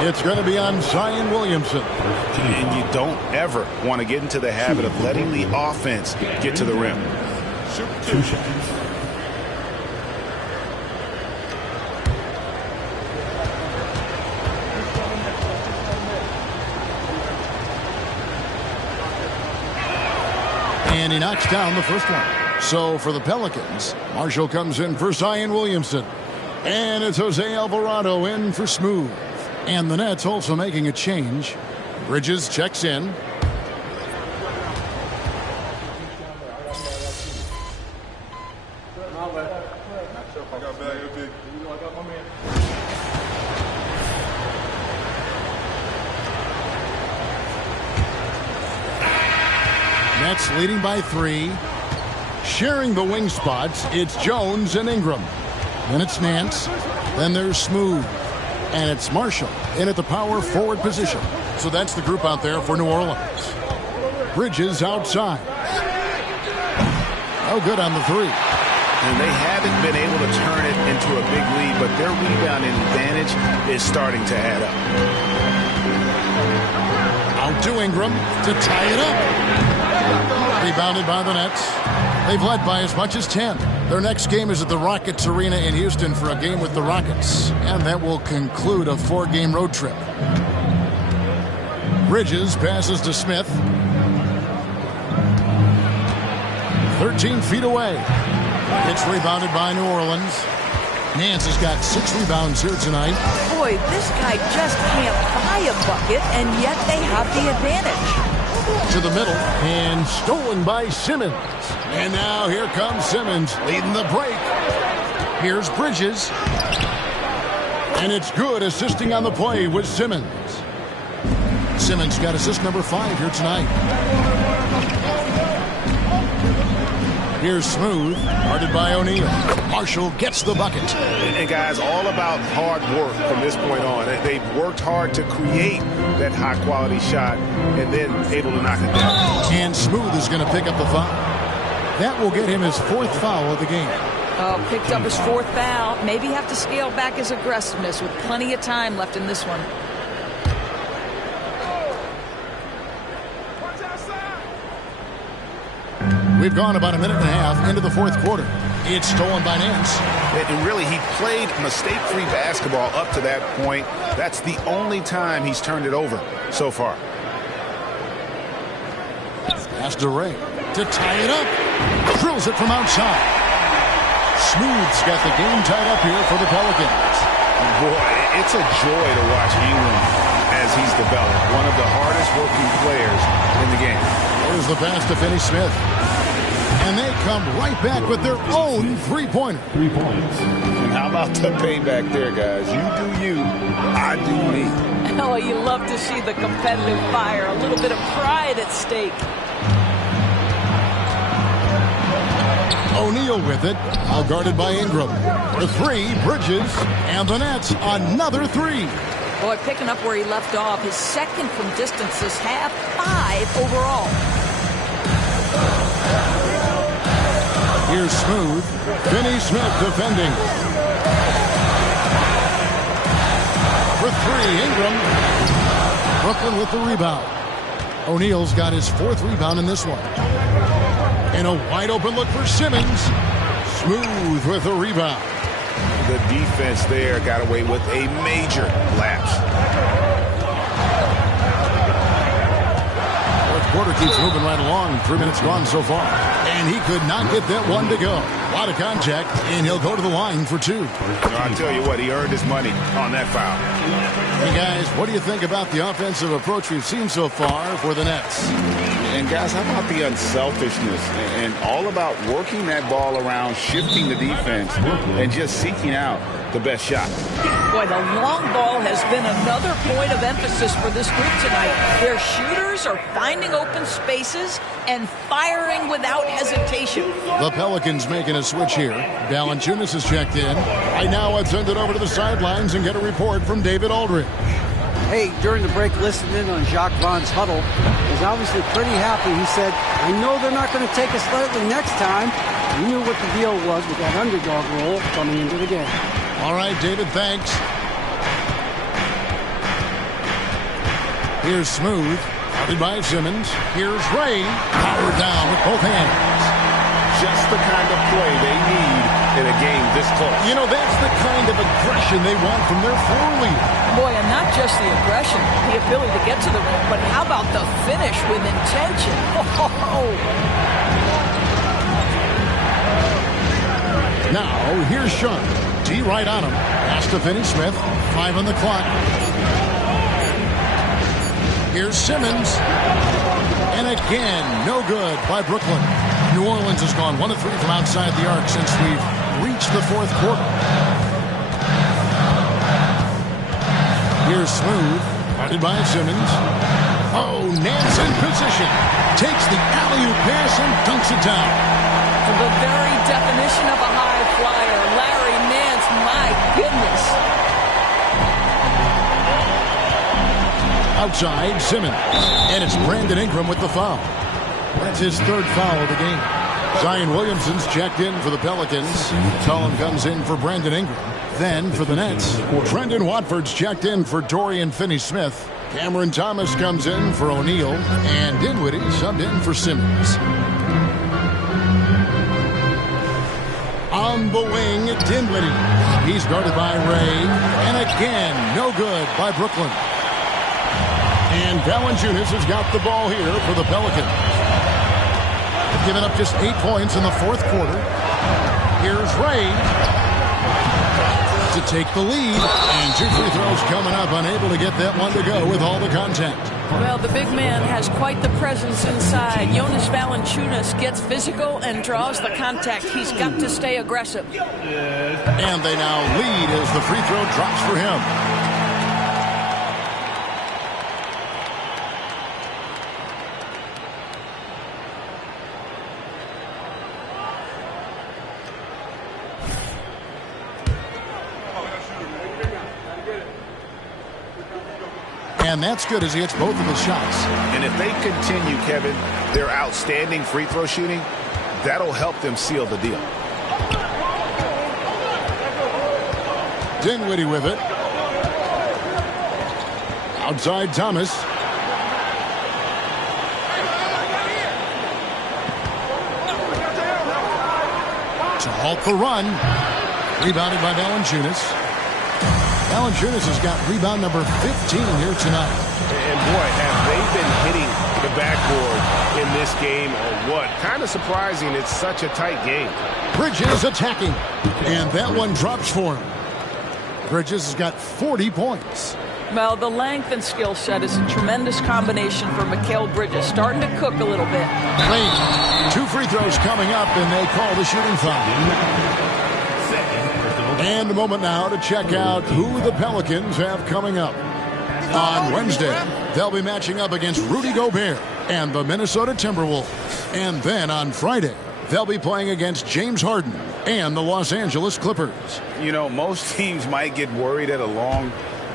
It's going to be on Zion Williamson. And you don't ever want to get into the habit of letting the offense get to the rim. 2 seconds. And he knocks down the first one. So for the Pelicans, Marshall comes in for Zion Williamson. And it's Jose Alvarado in for Smooth. And the Nets also making a change. Bridges checks in. Nets leading by 3. Sharing the wing spots, it's Jones and Ingram. Then it's Nance. Then there's Smooth. And it's Marshall in at the power forward position. So that's the group out there for New Orleans. Bridges outside. Oh, good on the 3. And they haven't been able to turn it into a big lead, but their rebounding advantage is starting to add up. Out to Ingram to tie it up. Rebounded by the Nets. They've led by as much as 10. Their next game is at the Rockets Arena in Houston for a game with the Rockets. And that will conclude a 4-game road trip. Bridges passes to Smith. 13 feet away. It's rebounded by New Orleans. Nance has got 6 rebounds here tonight. Boy, this guy just can't buy a bucket, and yet they have the advantage. To the middle, and stolen by Simmons. And now here comes Simmons leading the break. Here's Bridges. And it's good, assisting on the play with Simmons. Simmons got assist number 5 here tonight. Here's Smooth, guarded by O'Neal. Marshall gets the bucket. And guys, all about hard work from this point on. They've worked hard to create that high-quality shot and then able to knock it down. And Smooth is going to pick up the foul. That will get him his 4th foul of the game. Oh, picked up his 4th foul. Maybe have to scale back his aggressiveness with plenty of time left in this one. We've gone about a minute and a half into the 4th quarter. It's stolen by Nance. And really, he played mistake-free basketball up to that point. That's the only time he's turned it over so far. Pass to Ray to tie it up. Drills it from outside. Smooth's got the game tied up here for the Pelicans. Boy, it's a joy to watch Ingram as he's developed. One of the hardest working players in the game. There's the pass to Finney-Smith. And they come right back with their own 3-pointer. 3 points. And how about the payback there, guys? You do you, I do me. Oh, you love to see the competitive fire. A little bit of pride at stake. O'Neal with it, now guarded by Ingram. For 3, Bridges, and the Nets, another 3. Boy, picking up where he left off. His 2nd from distance this half, 5 overall. Here's Smooth. Finney-Smith defending. For 3, Ingram. Brooklyn with the rebound. O'Neal's got his 4th rebound in this one. And a wide-open look for Simmons. Smooth with the rebound. The defense there got away with a major lapse. 4th quarter keeps moving right along. 3 minutes gone so far. And he could not get that one to go. A lot of contact, and he'll go to the line for 2. I'll tell you what, he earned his money on that foul. Hey, guys, what do you think about the offensive approach we've seen so far for the Nets? And, guys, how about the unselfishness and all about working that ball around, shifting the defense, and just seeking out the best shot. Boy, the long ball has been another point of emphasis for this group tonight. Their shooters are finding open spaces and firing without hesitation. The Pelicans making a switch here. Valanciunas has checked in. Right now, I've sent it over to the sidelines and get a report from David Aldridge. Hey, during the break, listening on Jacques Vaughn's huddle, was obviously pretty happy. He said, I know they're not going to take us lightly next time. He knew what the deal was with that underdog role coming into the game. All right, David, thanks. Here's Smooth. Guarded by Simmons. Here's Ray. Powered down with both hands. Just the kind of play they need in a game this close. You know, that's the kind of aggression they want from their floor leader. Boy, and not just the aggression, the ability to get to the rim, but how about the finish with intention? Now, here's Sean. D right on him. Pass to Finney-Smith. 5 on the clock. Here's Simmons. And again, no good by Brooklyn. New Orleans has gone 1 of 3 from outside the arc since we've reached the fourth quarter. Here's Smooth. Guarded by Simmons. Oh, Nance in position. Takes the alley-oop pass and dunks it down. The very definition of a high flyer. Larry Nance, my goodness. Outside, Simmons. And it's Brandon Ingram with the foul. That's his 3rd foul of the game. Zion Williamson's checked in for the Pelicans. Cullen comes in for Brandon Ingram. Then for the Nets, Brendan Watford's checked in for Dorian Finney-Smith. Cameron Thomas comes in for O'Neal. And Dinwiddie subbed in for Simmons. On the wing, Dinwiddie. He's guarded by Ray. And again, no good by Brooklyn. And Valanciunas has got the ball here for the Pelicans. They've given up just 8 points in the fourth quarter. Here's Ray to take the lead. And 2 free throws coming up, unable to get that one to go with all the contact. Well, the big man has quite the presence inside. Jonas Valanciunas gets physical and draws the contact. He's got to stay aggressive. And they now lead as the free throw drops for him. And that's good as he hits both of his shots. And if they continue, Kevin, their outstanding free throw shooting, that'll help them seal the deal. Dinwiddie with it. Outside Thomas. To halt the run. Rebounded by Valanciunas. Valanciunas has got rebound number 15 here tonight. And boy, have they been hitting the backboard in this game or what? Kind of surprising. It's such a tight game. Bridges attacking. And that one drops for him. Bridges has got 40 points. Well, the length and skill set is a tremendous combination for Mikal Bridges. Starting to cook a little bit. Lane, 2 free throws coming up, and they call the shooting foul. And a moment now to check out who the Pelicans have coming up. On Wednesday, they'll be matching up against Rudy Gobert and the Minnesota Timberwolves. And then on Friday, they'll be playing against James Harden and the Los Angeles Clippers. You know, most teams might get worried at a long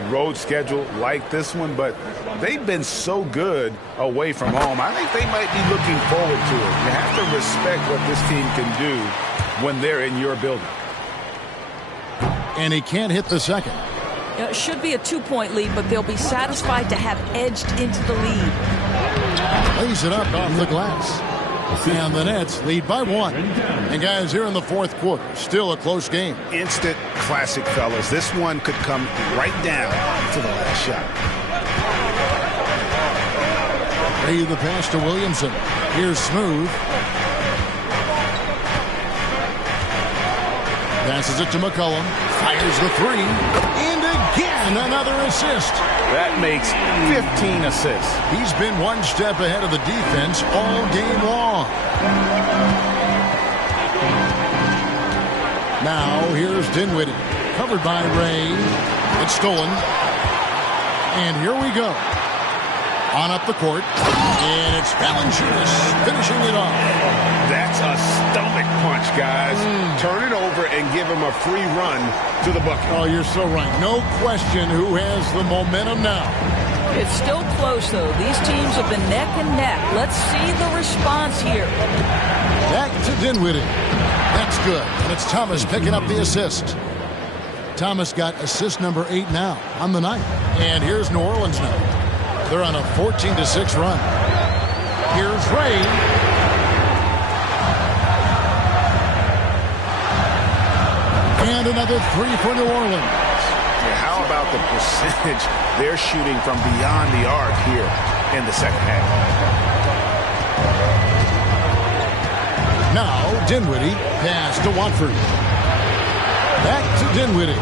road schedule like this one, but they've been so good away from home. I think they might be looking forward to it. You have to respect what this team can do when they're in your building. And he can't hit the second. You know, it should be a 2-point lead, but they'll be satisfied to have edged into the lead. Lays it up off the glass. And the Nets lead by 1. And guys, here in the fourth quarter, still a close game. Instant classic, fellas. This one could come right down to the last shot. Ray the pass to Williamson. Here's Smooth. Passes it to McCollum. Fires the 3. And again, another assist. That makes 15 assists. He's been one step ahead of the defense all game long. Now, here's Dinwiddie. Covered by Ray. It's stolen. And here we go. On up the court. And it's Valanciunas finishing it off. That's a stomach punch, guys. Turn it over and give him a free run to the bucket. Oh, you're so right. No question who has the momentum now. It's still close, though. These teams have been neck and neck. Let's see the response here. Back to Dinwiddie. That's good. And it's Thomas picking up the assist. Thomas got assist number 8 now on the night. And here's New Orleans now. They're on a 14-6 run. Here's Ray. And another three for New Orleans. Yeah, how about the percentage they're shooting from beyond the arc here in the second half? Now Dinwiddie, pass to Watford. Back to Dinwiddie.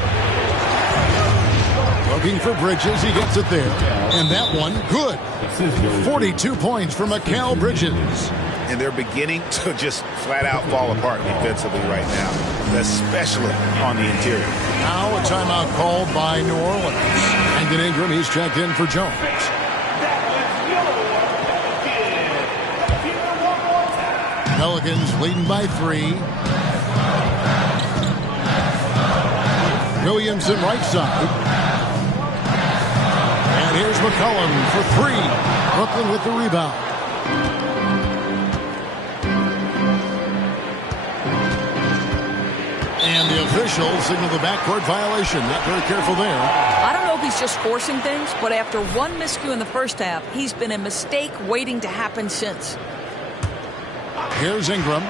Looking for Bridges, he gets it there. And that one, good. 42 points for Mikal Bridges. And they're beginning to just flat out fall apart defensively right now, especially on the interior. Now a timeout called by New Orleans. Brandon Ingram, he's checked in for Jones. Pelicans leading by 3. Williamson right side. And here's McCollum for 3. Brooklyn with the rebound. And the officials signal the backcourt violation. Not very careful there. I don't know if he's just forcing things, but after one miscue in the first half, he's been a mistake waiting to happen since. Here's Ingram.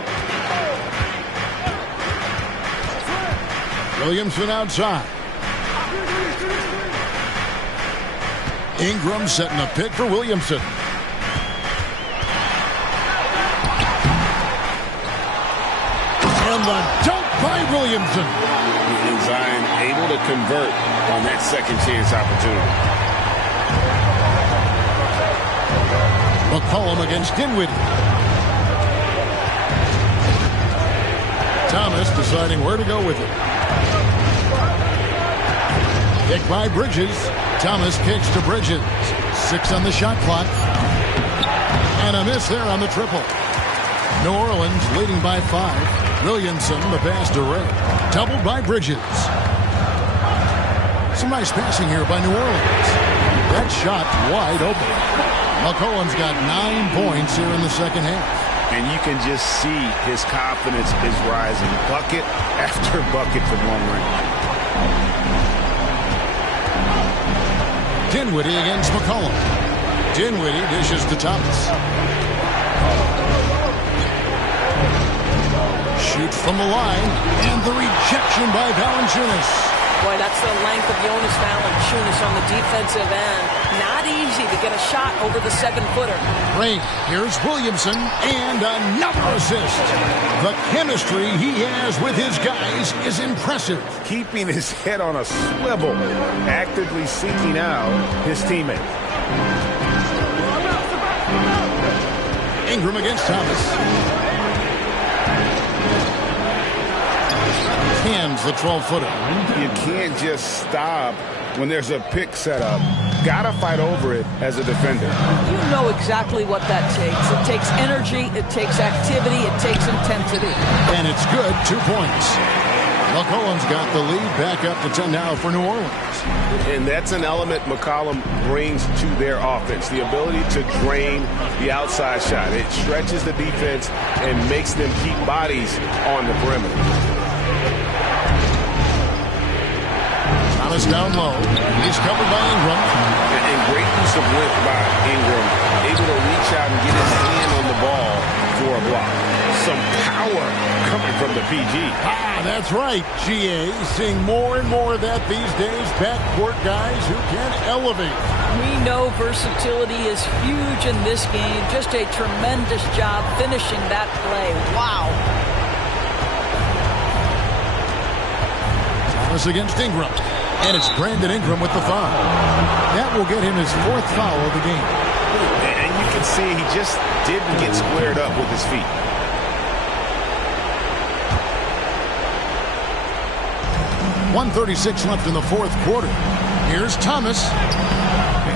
Williamson outside. Ingram setting a pick for Williamson. And the dunk by Williamson. And Zion able to convert on that second chance opportunity. McCollum against Dinwiddie. Thomas deciding where to go with it. Kick by Bridges. Thomas kicks to Bridges. 6 on the shot clock. And a miss there on the triple. New Orleans leading by 5. Williamson, the pass to Ray. Doubled by Bridges. Some nice passing here by New Orleans. That shot wide open. McCollum's got 9 points here in the second half. And you can just see his confidence is rising. Bucket after bucket from long range. Dinwiddie against McCollum. Dinwiddie dishes to Thomas. Shoots from the line. And the rejection by Valanciunas. Boy, that's the length of Jonas Valanciunas on the defensive end. Not easy to get a shot over the 7-footer. Ray, here's Williamson, and another assist. The chemistry he has with his guys is impressive. Keeping his head on a swivel, actively seeking out his teammates. Ingram against Thomas. Hands the 12-footer. You can't just stop when there's a pick set up. Gotta fight over it as a defender. You know exactly what that takes. It takes energy, it takes activity, it takes intensity. And it's good, 2 points. McCollum's got the lead back up to 10 now for New Orleans. And that's an element McCollum brings to their offense. The ability to drain the outside shot. It stretches the defense and makes them keep bodies on the perimeter. Thomas down low. He's covered by Ingram. And great use of length by Ingram. Able to reach out and get his hand on the ball for a block. Some power coming from the PG. That's right, GA. Seeing more and more of that these days. Backcourt guys who can elevate. We know versatility is huge in this game. Just a tremendous job finishing that play. Wow. Thomas against Ingram. And it's Brandon Ingram with the foul. That will get him his 4th foul of the game. And you can see he just didn't get squared up with his feet. .136 left in the 4th quarter. Here's Thomas.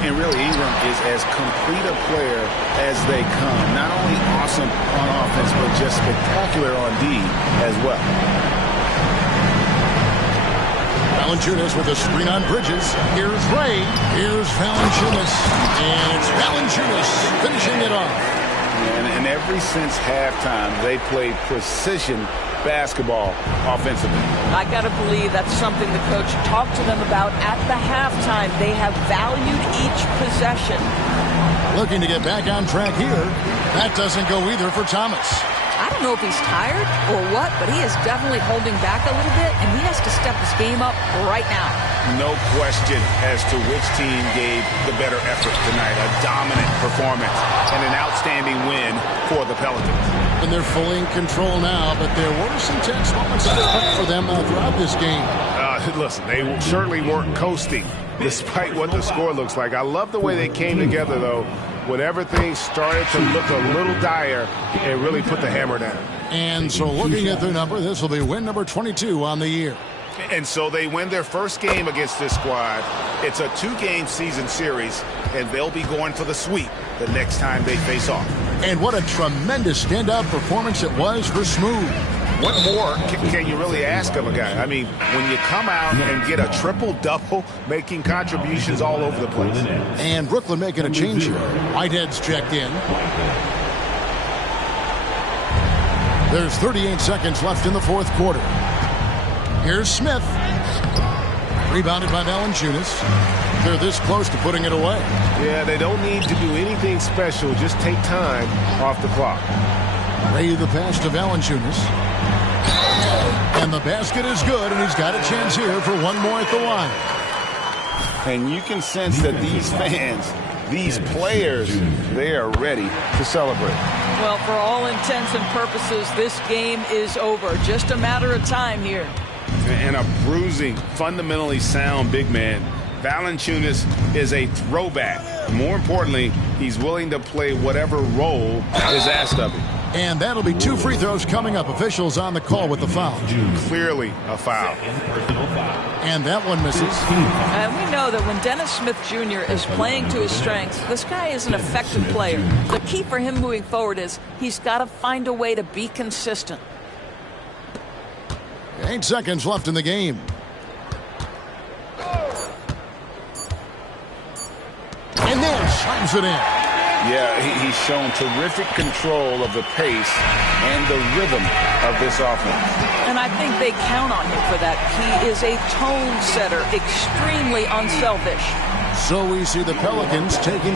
And really, Ingram is as complete a player as they come. Not only awesome on offense, but just spectacular on D as well. Valanciunas with a screen on Bridges. Here's Ray. Here's Valanciunas. And it's Valanciunas finishing it off. And ever since halftime, they played precision basketball offensively. I got to believe that's something the coach talked to them about at the halftime. They have valued each possession. Looking to get back on track here. That doesn't go either for Thomas. I don't know if he's tired or what, but he is definitely holding back a little bit, and he has to step his game up right now. No question as to which team gave the better effort tonight. A dominant performance and an outstanding win for the Pelicans. And they're fully in control now, but there were some tense moments for them throughout this game. Listen, they certainly weren't coasting despite what the score looks like. I love the way they came together, though, when everything started to look a little dire and really put the hammer down. And so looking at their number, this will be win number 22 on the year. And so they win their first game against this squad. It's a 2-game season series, and they'll be going for the sweep the next time they face off. And what a tremendous standout performance it was for Smooth. What more can you really ask of a guy? I mean, when you come out and get a triple-double, making contributions all over the place. And Brooklyn making a change here. Whitehead's checked in. There's 38 seconds left in the fourth quarter. Here's Smith. Rebounded by Valanciunas. They're this close to putting it away. Yeah, they don't need to do anything special. Just take time off the clock. Ray the pass to Valanciunas. And the basket is good, and he's got a chance here for one more at the line. And you can sense that these fans, these players, they are ready to celebrate. Well, for all intents and purposes, this game is over. Just a matter of time here. And a bruising, fundamentally sound big man. Valanciunas is a throwback. More importantly, he's willing to play whatever role is asked of him. And that'll be 2 free throws coming up. Officials on the call with the foul. Clearly a foul. And that one misses. And we know that when Dennis Smith Jr. is playing to his strengths, this guy is an effective player. The key for him moving forward is he's got to find a way to be consistent. 8 seconds left in the game. And then slams it in. Yeah, he's shown terrific control of the pace and the rhythm of this offense. And I think they count on him for that. He is a tone setter, extremely unselfish. So we see the Pelicans taking...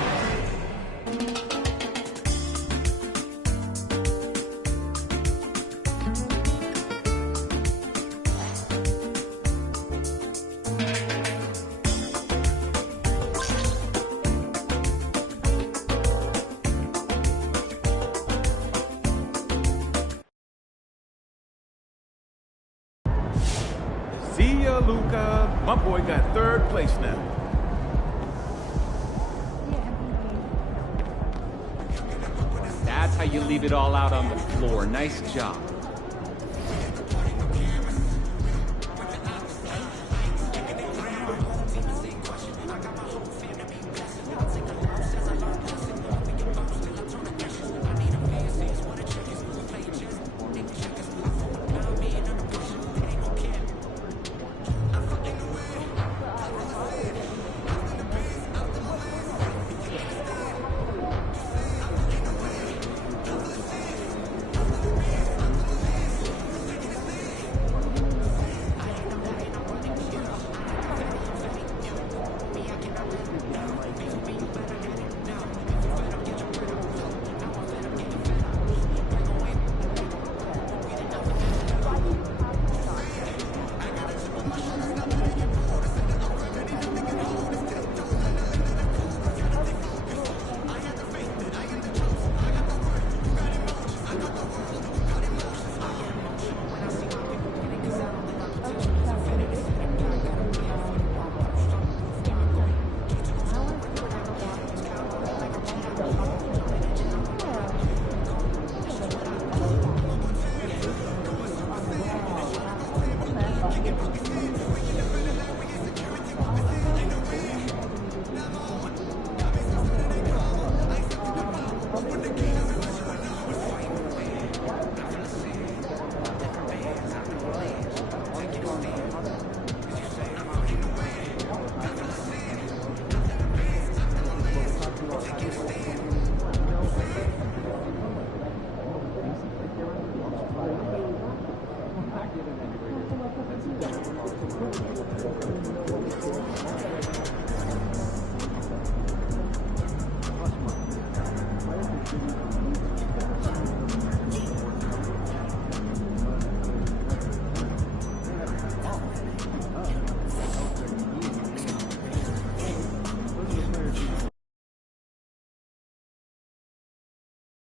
See ya, Luka. My boy got third place now. That's how you leave it all out on the floor. Nice job.